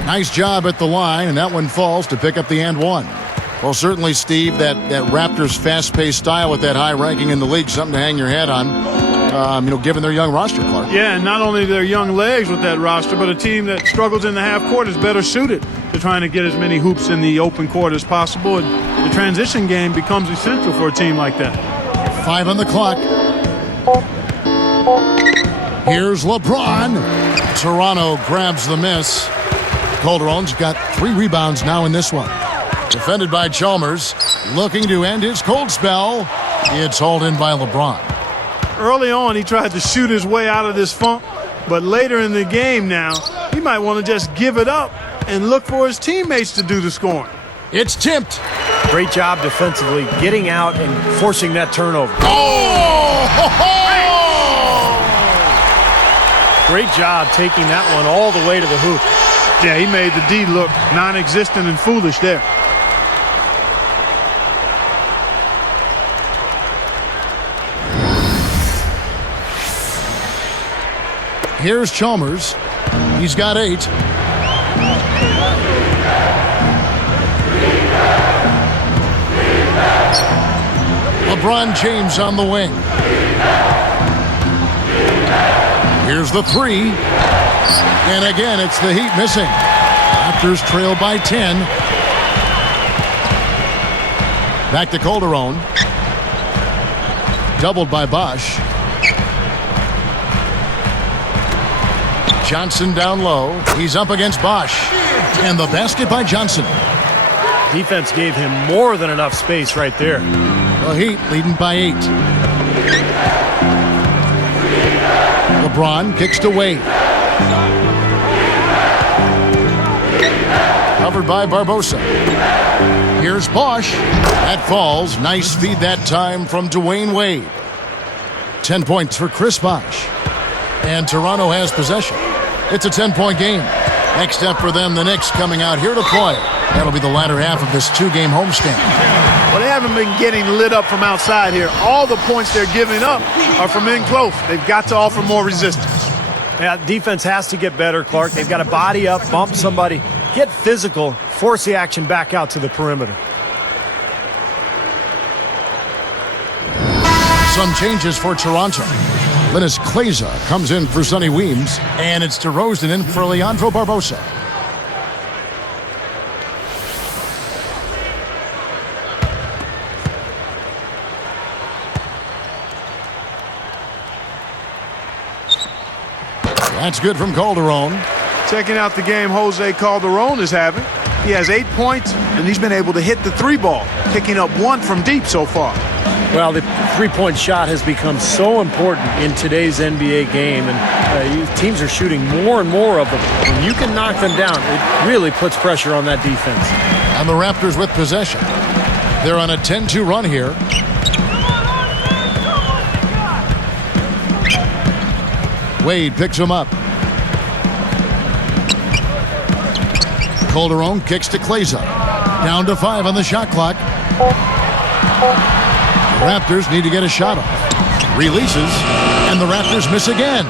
Nice job at the line, and that one falls to pick up the and one. Well, certainly, Steve, that Raptors fast-paced style with that high ranking in the league, something to hang your head on, given their young roster, Clark. Yeah, and not only their young legs with that roster, but a team that struggles in the half court is better suited to trying to get as many hoops in the open court as possible. And the transition game becomes essential for a team like that. 5 on the clock. Here's LeBron. Toronto grabs the miss. Calderon's got 3 rebounds now in this one. Defended by Chalmers, looking to end his cold spell. It's hauled in by LeBron. Early on, he tried to shoot his way out of this funk, But later in the game now, he might want to just give it up and look for his teammates to do the scoring. It's tipped. Great job defensively, getting out and forcing that turnover. Oh! Ho, ho! Great job taking that one all the way to the hoop. Yeah, he made the D look non-existent and foolish there. Here's Chalmers. He's got 8. LeBron James on the wing. Here's the 3. And again, it's the Heat missing. Raptors trail by 10. Back to Calderon. Doubled by Bosch. Johnson down low. He's up against Bosch. And the basket by Johnson. Defense gave him more than enough space right there. The Heat leading by 8. LeBron kicks to Wade. Covered by Barbosa. Here's Bosch. That falls. Nice feed that time from Dwayne Wade. 10 points for Chris Bosch. And Toronto has possession. It's a 10-point game. Next step for them, the Knicks coming out here to play. That'll be the latter half of this 2-game homestand. Well, they haven't been getting lit up from outside here. All the points they're giving up are from in close. They've got to offer more resistance. Yeah, defense has to get better, Clark. They've got to body up, bump somebody, get physical, force the action back out to the perimeter. Some changes for Toronto. Linus Kleza comes in for Sonny Weems, and it's DeRozan in for Leandro Barbosa. That's good from Calderon. Checking out the game Jose Calderon is having. He has 8 points, and he's been able to hit the 3 ball, picking up 1 from deep so far. Well, the three-point shot has become so important in today's NBA game, and teams are shooting more and more of them. When you can knock them down, it really puts pressure on that defense. And the Raptors with possession. They're on a 10-2 run here. Wade picks him up. Calderon kicks to Kleza. Down to 5 on the shot clock. The Raptors need to get a shot off. Releases, and the Raptors miss again.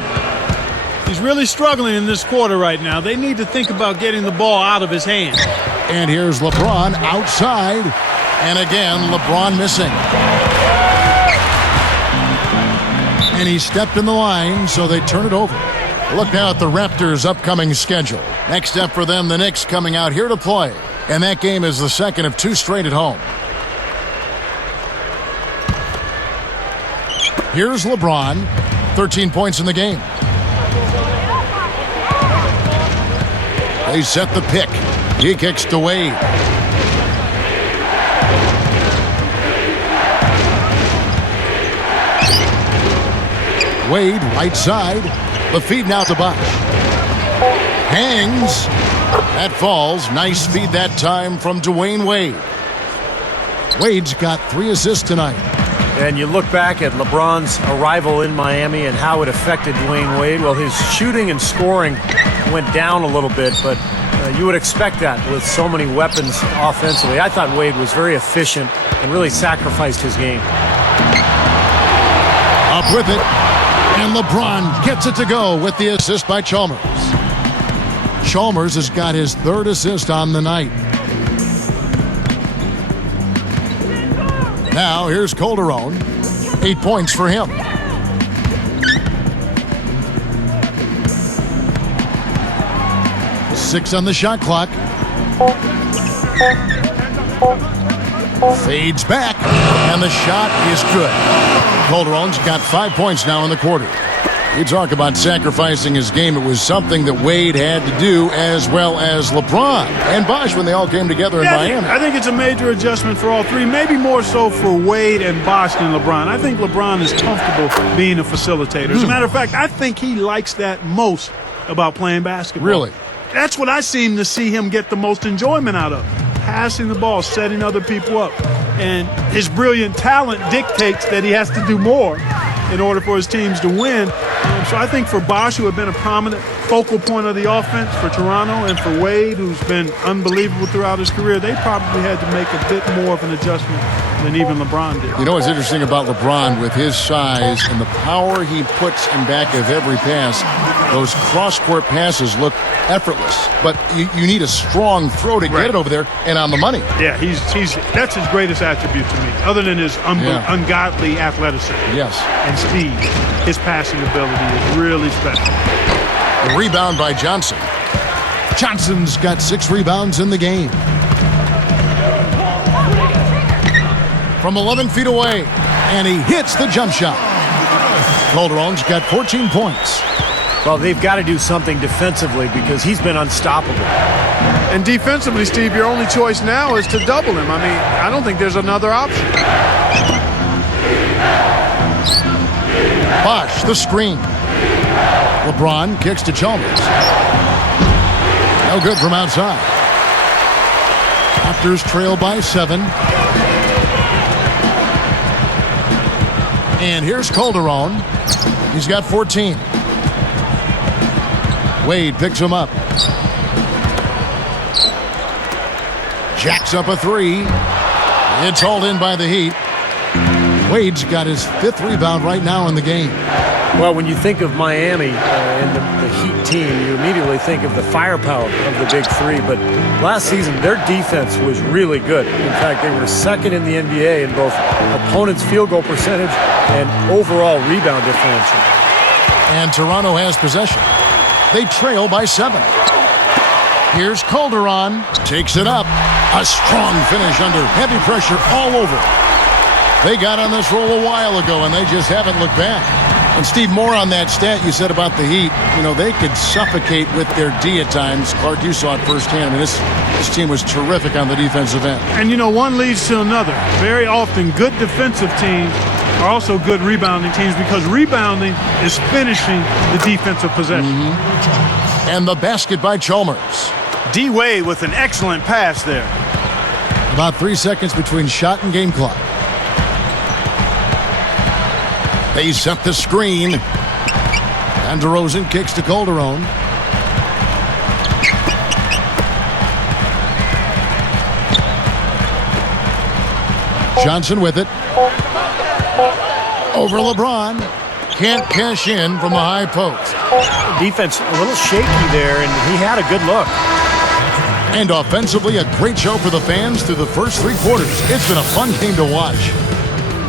He's really struggling in this quarter right now. They need to think about getting the ball out of his hand. And here's LeBron outside. And again, LeBron missing. And he stepped in the line, so they turn it over. Look now at the Raptors' upcoming schedule. Next up for them, the Knicks coming out here to play. And that game is the second of 2 straight at home. Here's LeBron, 13 points in the game. They set the pick. He kicks to Wade. Wade, right side. The feed now to Bosch. Hangs. That falls. Nice feed that time from Dwayne Wade. Wade's got 3 assists tonight. And you look back at LeBron's arrival in Miami and how it affected Dwayne Wade. Well, his shooting and scoring went down a little bit, but you would expect that with so many weapons offensively. I thought Wade was very efficient and really sacrificed his game. Up with it. And LeBron gets it to go with the assist by Chalmers. Chalmers has got his 3rd assist on the night. Now here's Calderon. 8 points for him. Six on the shot clock. Fades back, and the shot is good. Calderon's got 5 points now in the quarter. You talk about sacrificing his game. It was something that Wade had to do, as well as LeBron and Bosh when they all came together in Miami. I think it's a major adjustment for all three, maybe more so for Wade and Bosh than LeBron. I think LeBron is comfortable being a facilitator. As a matter of fact, I think he likes that most about playing basketball. Really? That's what I seem to see him get the most enjoyment out of. Passing the ball, setting other people up. And his brilliant talent dictates that he has to do more in order for his teams to win. So I think for Bosh, who had been a prominent focal point of the offense for Toronto, and for Wade, who's been unbelievable throughout his career, they probably had to make a bit more of an adjustment than even LeBron did. You know what's interesting about LeBron with his size and the power he puts in back of every pass, those cross-court passes look effortless, but you need a strong throw to get it over there and on the money. Yeah, that's his greatest attribute to me, other than his ungodly athleticism. Yes. And speed. His passing ability is really special. The rebound by Johnson. Johnson's got 6 rebounds in the game. From 11 feet away, and he hits the jump shot. Calderon's got 14 points. Well, they've got to do something defensively because he's been unstoppable. And defensively, Steve, your only choice now is to double him. I mean, I don't think there's another option. Bosh, the screen. LeBron kicks to Chalmers. No good from outside. Raptors trail by 7. And here's Calderon. He's got 14. Wade picks him up. Jacks up a 3. It's hauled in by the Heat. Wade's got his 5th rebound right now in the game. Well, when you think of Miami and the Heat team, you immediately think of the firepower of the big three. But last season, their defense was really good. In fact, they were second in the NBA in both opponents' field goal percentage and overall rebound differential. And Toronto has possession. They trail by 7. Here's Calderon. Takes it up. A strong finish under heavy pressure all over. They got on this roll a while ago, and they just haven't looked back. And, Steve, more on that stat you said about the Heat. You know, they could suffocate with their D at times. Clark, you saw it firsthand. I mean, this team was terrific on the defensive end. And, you know, one leads to another. Very often, good defensive teams are also good rebounding teams because rebounding is finishing the defensive possession. And the basket by Chalmers. D. Wade with an excellent pass there. About 3 seconds between shot and game clock. They set the screen. And DeRozan kicks to Calderon. Johnson with it. Over LeBron. Can't cash in from the high post. Defense a little shaky there, and he had a good look. And offensively, a great show for the fans through the first 3 quarters. It's been a fun game to watch.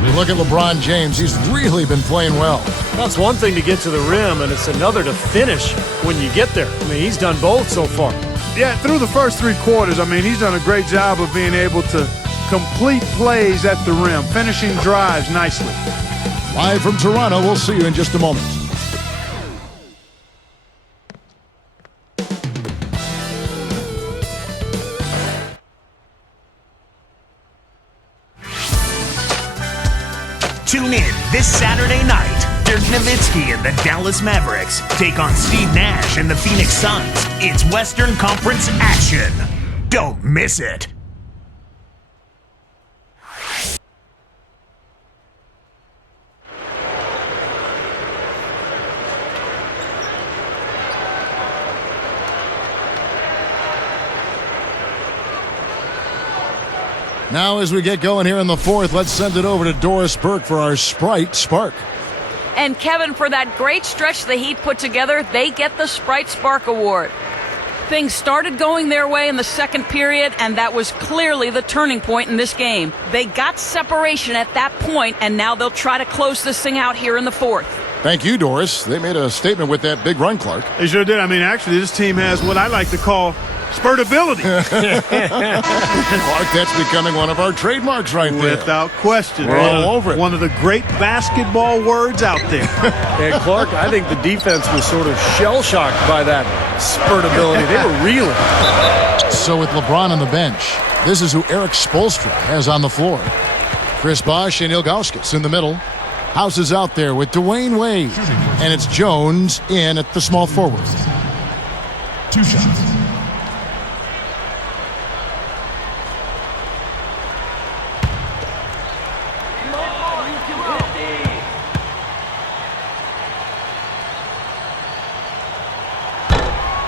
You look at LeBron James, he's really been playing well. That's one thing to get to the rim, and it's another to finish when you get there. I mean, he's done both so far. Yeah, through the first 3 quarters, I mean, he's done a great job of being able to complete plays at the rim, finishing drives nicely. Live from Toronto, we'll see you in just a moment. Tune in this Saturday night. Dirk Nowitzki and the Dallas Mavericks take on Steve Nash and the Phoenix Suns. It's Western Conference action. Don't miss it. Now as we get going here in the 4th, let's send it over to Doris Burke for our Sprite Spark. And Kevin, for that great stretch the Heat put together, they get the Sprite Spark Award. Things started going their way in the second period, and that was clearly the turning point in this game. They got separation at that point, and now they'll try to close this thing out here in the 4th. Thank you, Doris. They made a statement with that big run, Clark. They sure did. I mean, actually, this team has what I like to call Spurtability. Clark, that's becoming one of our trademarks right there. Without question. We're all over it. One of the great basketball words out there. And Clark, I think the defense was sort of shell-shocked by that spurtability. They were reeling. So with LeBron on the bench, this is who Eric Spoelstra has on the floor. Chris Bosh and Ilgauskas in the middle. House is out there with Dwayne Wade. And it's Jones in at the small forward. 2 shots.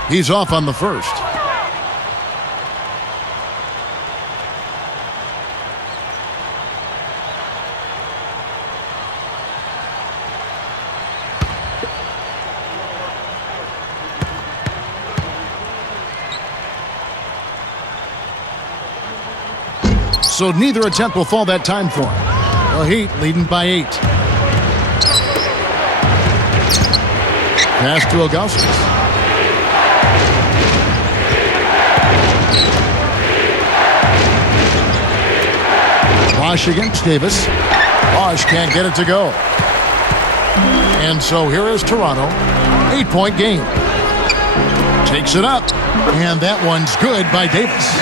He's off on the first. So neither attempt will fall that time for him. The Heat leading by 8. Pass to Ilgauskas. Bosh against Davis. Bosh can't get it to go. And so here is Toronto. 8-point game. Takes it up. And that one's good by Davis.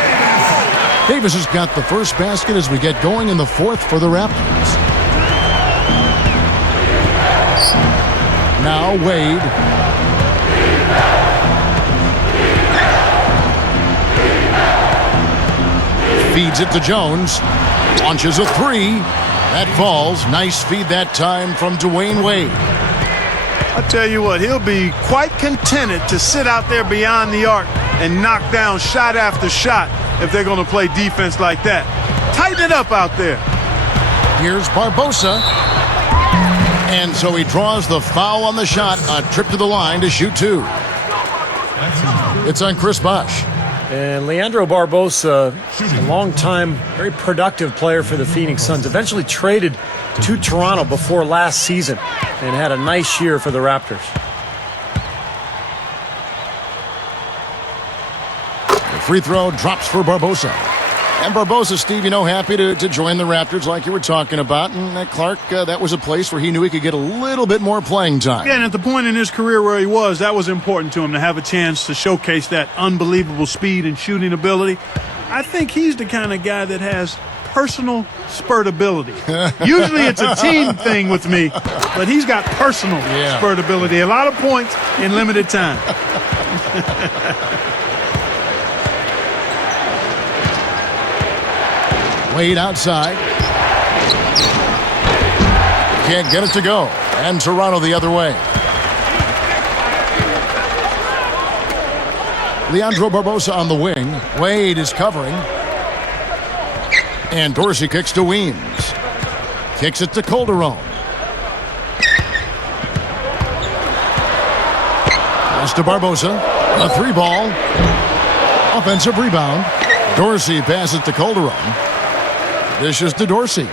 Davis has got the first basket as we get going in the fourth for the Raptors. Now Wade. Feeds it to Jones. Launches a 3. That falls. Nice feed that time from Dwayne Wade. I tell you what, he'll be quite contented to sit out there beyond the arc and knock down shot after shot if they're going to play defense like that. Tighten it up out there. Here's Barbosa. And so he draws the foul on the shot. A trip to the line to shoot 2. It's on Chris Bosh. And Leandro Barbosa, a long-time, very productive player for the Phoenix Suns, eventually traded to Toronto before last season and had a nice year for the Raptors. The free throw drops for Barbosa. And Barbosa, Steve, happy to join the Raptors like you were talking about. And Clark, that was a place where he knew he could get a little bit more playing time. Yeah, and at the point in his career where he was, that was important to him to have a chance to showcase that unbelievable speed and shooting ability. I think he's the kind of guy that has personal spurtability. Usually it's a team thing with me, but he's got personal spurtability. A lot of points in limited time. Wade outside. Can't get it to go. And Toronto the other way. Leandro Barbosa on the wing. Wade is covering. And Dorsey kicks to Weems. Kicks it to Calderon. Pass to Barbosa. A 3-ball. Offensive rebound. Dorsey passes to Calderon. Dishes to Dorsey.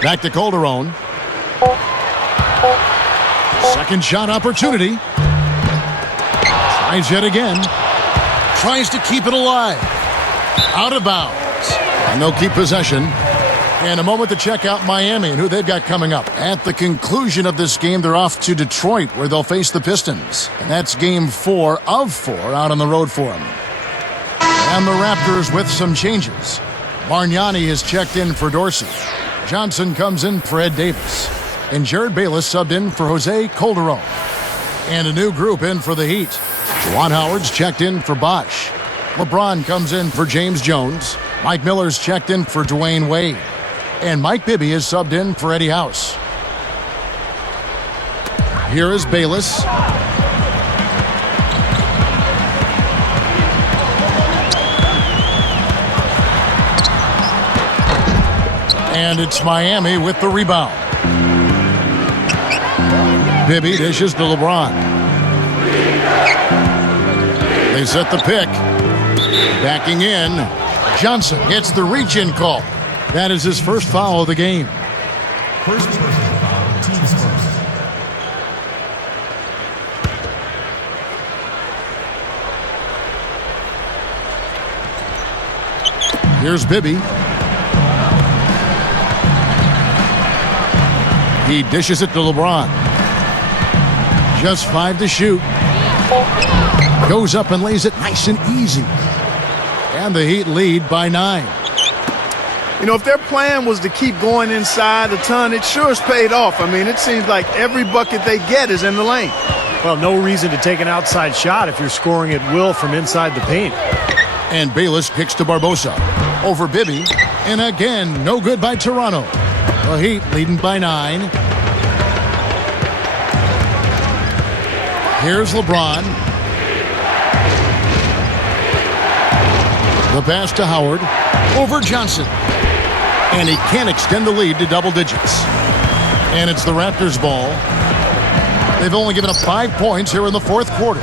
Back to Calderon. Second shot opportunity. Tries yet again. Tries to keep it alive. Out of bounds. And they'll keep possession. And a moment to check out Miami and who they've got coming up. At the conclusion of this game, they're off to Detroit, where they'll face the Pistons. And that's game 4 of 4 out on the road for them. And the Raptors with some changes. Bargnani is checked in for Dorsey. Johnson comes in for Ed Davis. And Jared Bayless subbed in for Jose Calderon. And a new group in for the Heat. Juwan Howard's checked in for Bosh. LeBron comes in for James Jones. Mike Miller's checked in for Dwayne Wade. And Mike Bibby is subbed in for Eddie House. Here is Bayless. And it's Miami with the rebound. Bibby dishes to LeBron. They set the pick. Backing in. Johnson gets the reach-in call. That is his first foul of the game. First personal foul, team's first. Here's Bibby. He dishes it to LeBron. Just 5 to shoot. Goes up and lays it nice and easy. And the Heat lead by 9. You know, if their plan was to keep going inside a ton, it sure has paid off. I mean, it seems like every bucket they get is in the lane. Well, no reason to take an outside shot if you're scoring at will from inside the paint. And Bayless kicks to Barbosa. Over Bibby. And again, no good by Toronto. The Heat leading by 9. Here's LeBron. The pass to Howard. Over Johnson. And he can't extend the lead to double digits. And it's the Raptors' ball. They've only given up 5 points here in the fourth quarter.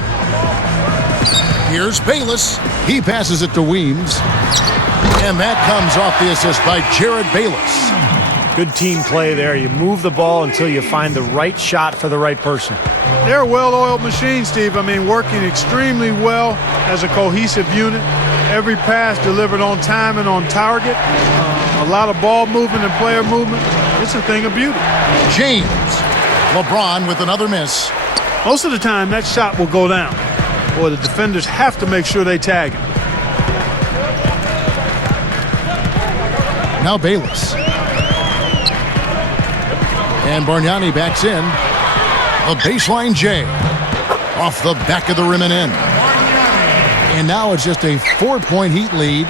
Here's Bayless. He passes it to Weems. And that comes off the assist by Jared Bayless. Good team play there. You move the ball until you find the right shot for the right person. They're a well-oiled machine, Steve. I mean, working extremely well as a cohesive unit. Every pass delivered on time and on target. A lot of ball movement and player movement. It's a thing of beauty. James. LeBron with another miss. Most of the time, that shot will go down. Boy, the defenders have to make sure they tag him. Now Bayless. And Bargnani backs in. A baseline J. Off the back of the rim and in. And now it's just a 4-point Heat lead.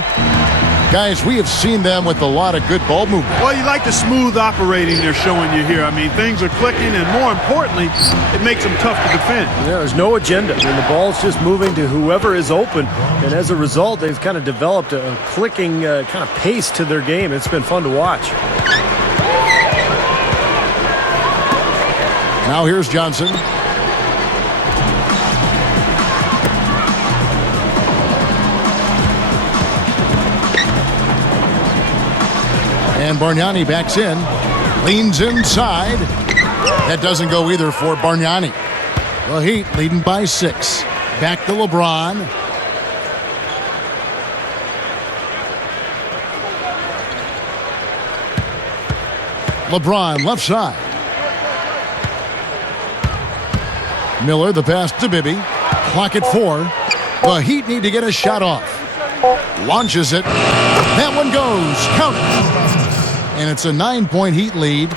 Guys, we have seen them with a lot of good ball movement. Well, you like the smooth operating they're showing you here. I mean, things are clicking, and more importantly, it makes them tough to defend. There's no agenda. I mean, the ball's just moving to whoever is open, and as a result, they've kind of developed a clicking kind of pace to their game. It's been fun to watch. Now here's Johnson. And Bargnani backs in. Leans inside. That doesn't go either for Bargnani. The Heat leading by 6. Back to LeBron. LeBron left side. Miller, the pass to Bibby. Clock at 4. The Heat need to get a shot off. Launches it. That one goes. Count it. And it's a 9-point Heat lead.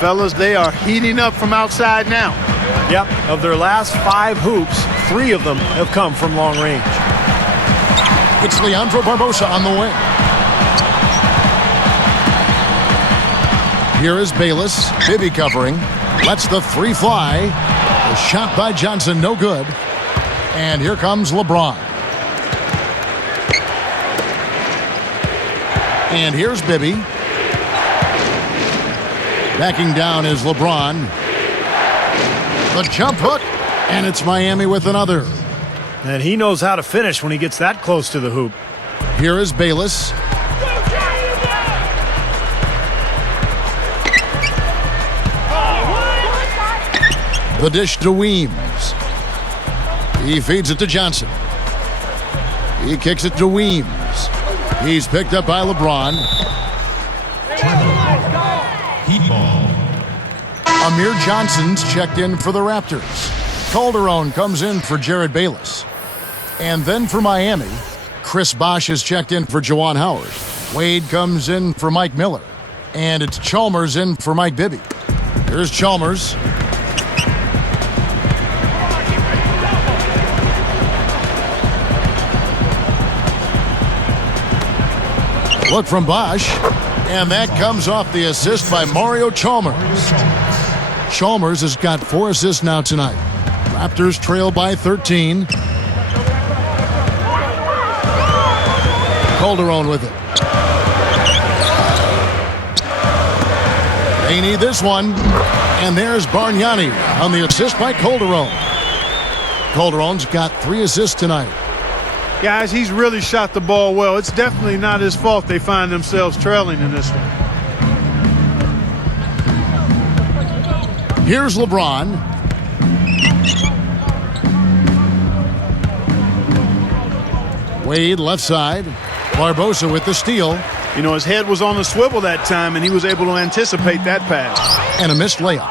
Fellas, they are heating up from outside now. Yep, of their last 5 hoops, 3 of them have come from long range. It's Leandro Barbosa on the wing. Here is Bayless. Bibby covering. Lets the 3 fly. The shot by Johnson, no good. And here comes LeBron. And here's Bibby. Backing down is LeBron. The jump hook. And it's Miami with another. And he knows how to finish when he gets that close to the hoop. Here is Bayless. The dish to Weems. He feeds it to Johnson. He kicks it to Weems. He's picked up by LeBron. Heat ball. Amir Johnson's checked in for the Raptors. Calderon comes in for Jared Bayless. And then for Miami, Chris Bosh is checked in for Juwan Howard. Wade comes in for Mike Miller. And it's Chalmers in for Mike Bibby. Here's Chalmers. Look from Bosh. And that comes off the assist by Mario Chalmers. Chalmers has got 4 assists now tonight. Raptors trail by 13. Calderon with it. They need this one. And there's Bargnani on the assist by Calderon. Calderon's got 3 assists tonight. Guys, he's really shot the ball well. It's definitely not his fault they find themselves trailing in this one. Here's LeBron. Wade left side. Barbosa with the steal. You know, his head was on the swivel that time, and he was able to anticipate that pass. And a missed layup.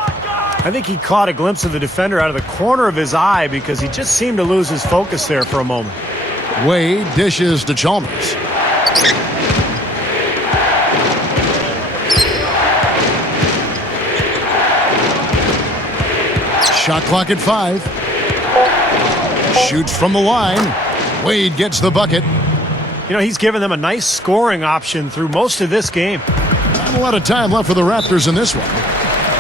I think he caught a glimpse of the defender out of the corner of his eye because he just seemed to lose his focus there for a moment. Wade dishes to Chalmers. Shot clock at 5. Shoots from the line. Wade gets the bucket. You know, he's given them a nice scoring option through most of this game. Not a lot of time left for the Raptors in this one.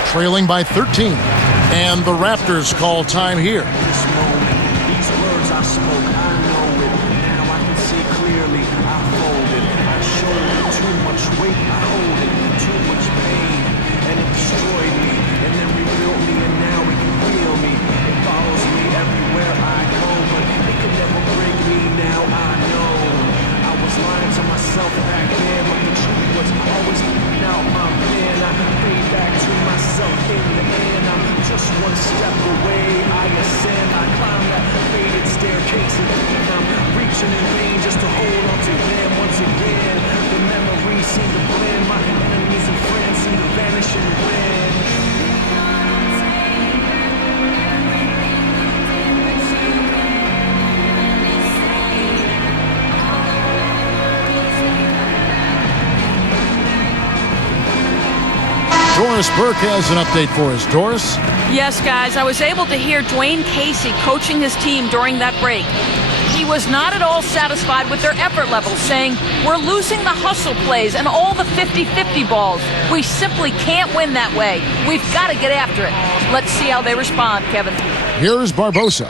Trailing by 13. And the Raptors call time here. This moment, these words I spoke, I know it. Now I can see clearly. I folded. I showed too much weight. I hold it. Too much pain. And it destroyed me. And then rebuilt me. And now it can heal me. It follows me everywhere I go. But it can never break me. Now I know. I was lying to myself back then. But the truth was always leaving out my pen. I fade back to myself in the end. I'm just one step away. I ascend. I climb that faded staircase. And I'm reaching in vain just to hold on to them once again. The memories seem to blend. My enemies and friends seem to vanish and win. Doris Burke has an update for us. Doris? Yes, guys, I was able to hear Dwayne Casey coaching his team during that break. He was not at all satisfied with their effort levels, saying, "We're losing the hustle plays and all the 50-50 balls. We simply can't win that way. We've got to get after it." Let's see how they respond, Kevin. Here's Barbosa.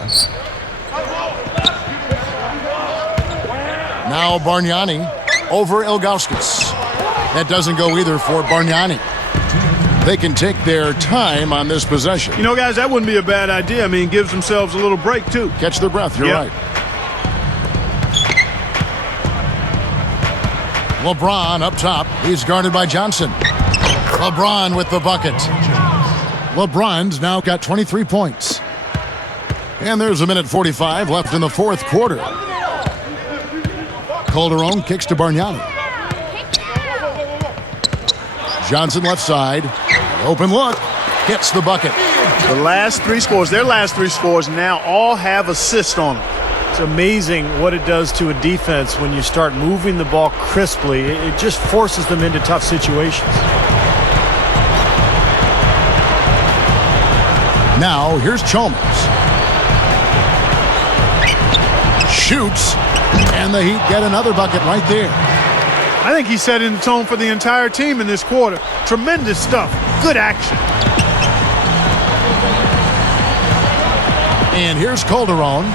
Now Bargnani over Ilgauskas. That doesn't go either for Bargnani. They can take their time on this possession. You know, guys, that wouldn't be a bad idea. I mean, it gives themselves a little break, too. Catch their breath. You're right. LeBron up top. He's guarded by Johnson. LeBron with the bucket. LeBron's now got 23 points. And there's a minute 45 left in the fourth quarter. Calderon kicks to Bargnani. Johnson left side. Open look. Gets the bucket. The last three scores, their last three scores now all have assists on them. It's amazing what it does to a defense when you start moving the ball crisply. It just forces them into tough situations. Now, here's Chalmers. Shoots. And the Heat get another bucket right there. I think he's setting the tone for the entire team in this quarter. Tremendous stuff. Good action. And here's Calderon.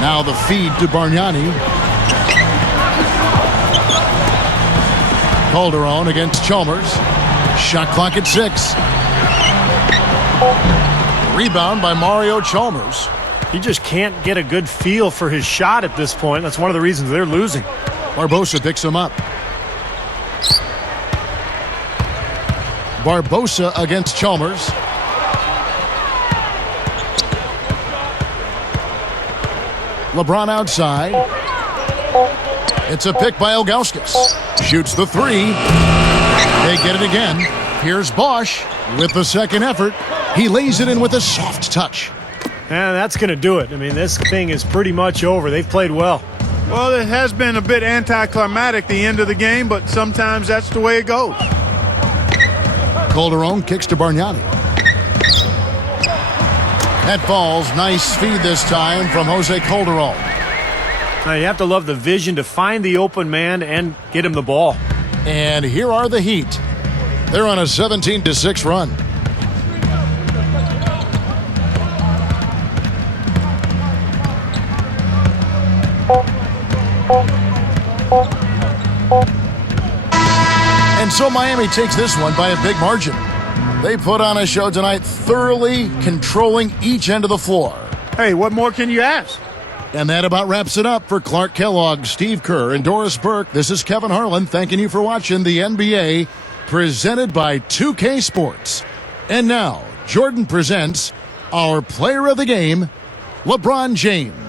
Now the feed to Bargnani. Calderon against Chalmers. Shot clock at 6. Rebound by Mario Chalmers. He just can't get a good feel for his shot at this point. That's one of the reasons they're losing. Barbosa picks him up. Barbosa against Chalmers. LeBron outside. It's a pick by Ilgauskas. Shoots the 3. They get it again. Here's Bosch with the second effort. He lays it in with a soft touch. And that's going to do it. I mean, this thing is pretty much over. They've played well. Well, it has been a bit anticlimactic the end of the game, but sometimes that's the way it goes. Calderon kicks to Bargnani. That falls. Nice feed this time from Jose Calderon. Now, you have to love the vision to find the open man and get him the ball. And here are the Heat. They're on a 17-6 run. And so Miami takes this one by a big margin. They put on a show tonight, thoroughly controlling each end of the floor. Hey, what more can you ask? And that about wraps it up for Clark Kellogg, Steve Kerr, and Doris Burke. This is Kevin Harlan thanking you for watching the NBA presented by 2K Sports. And now, Jordan presents our player of the game, LeBron James.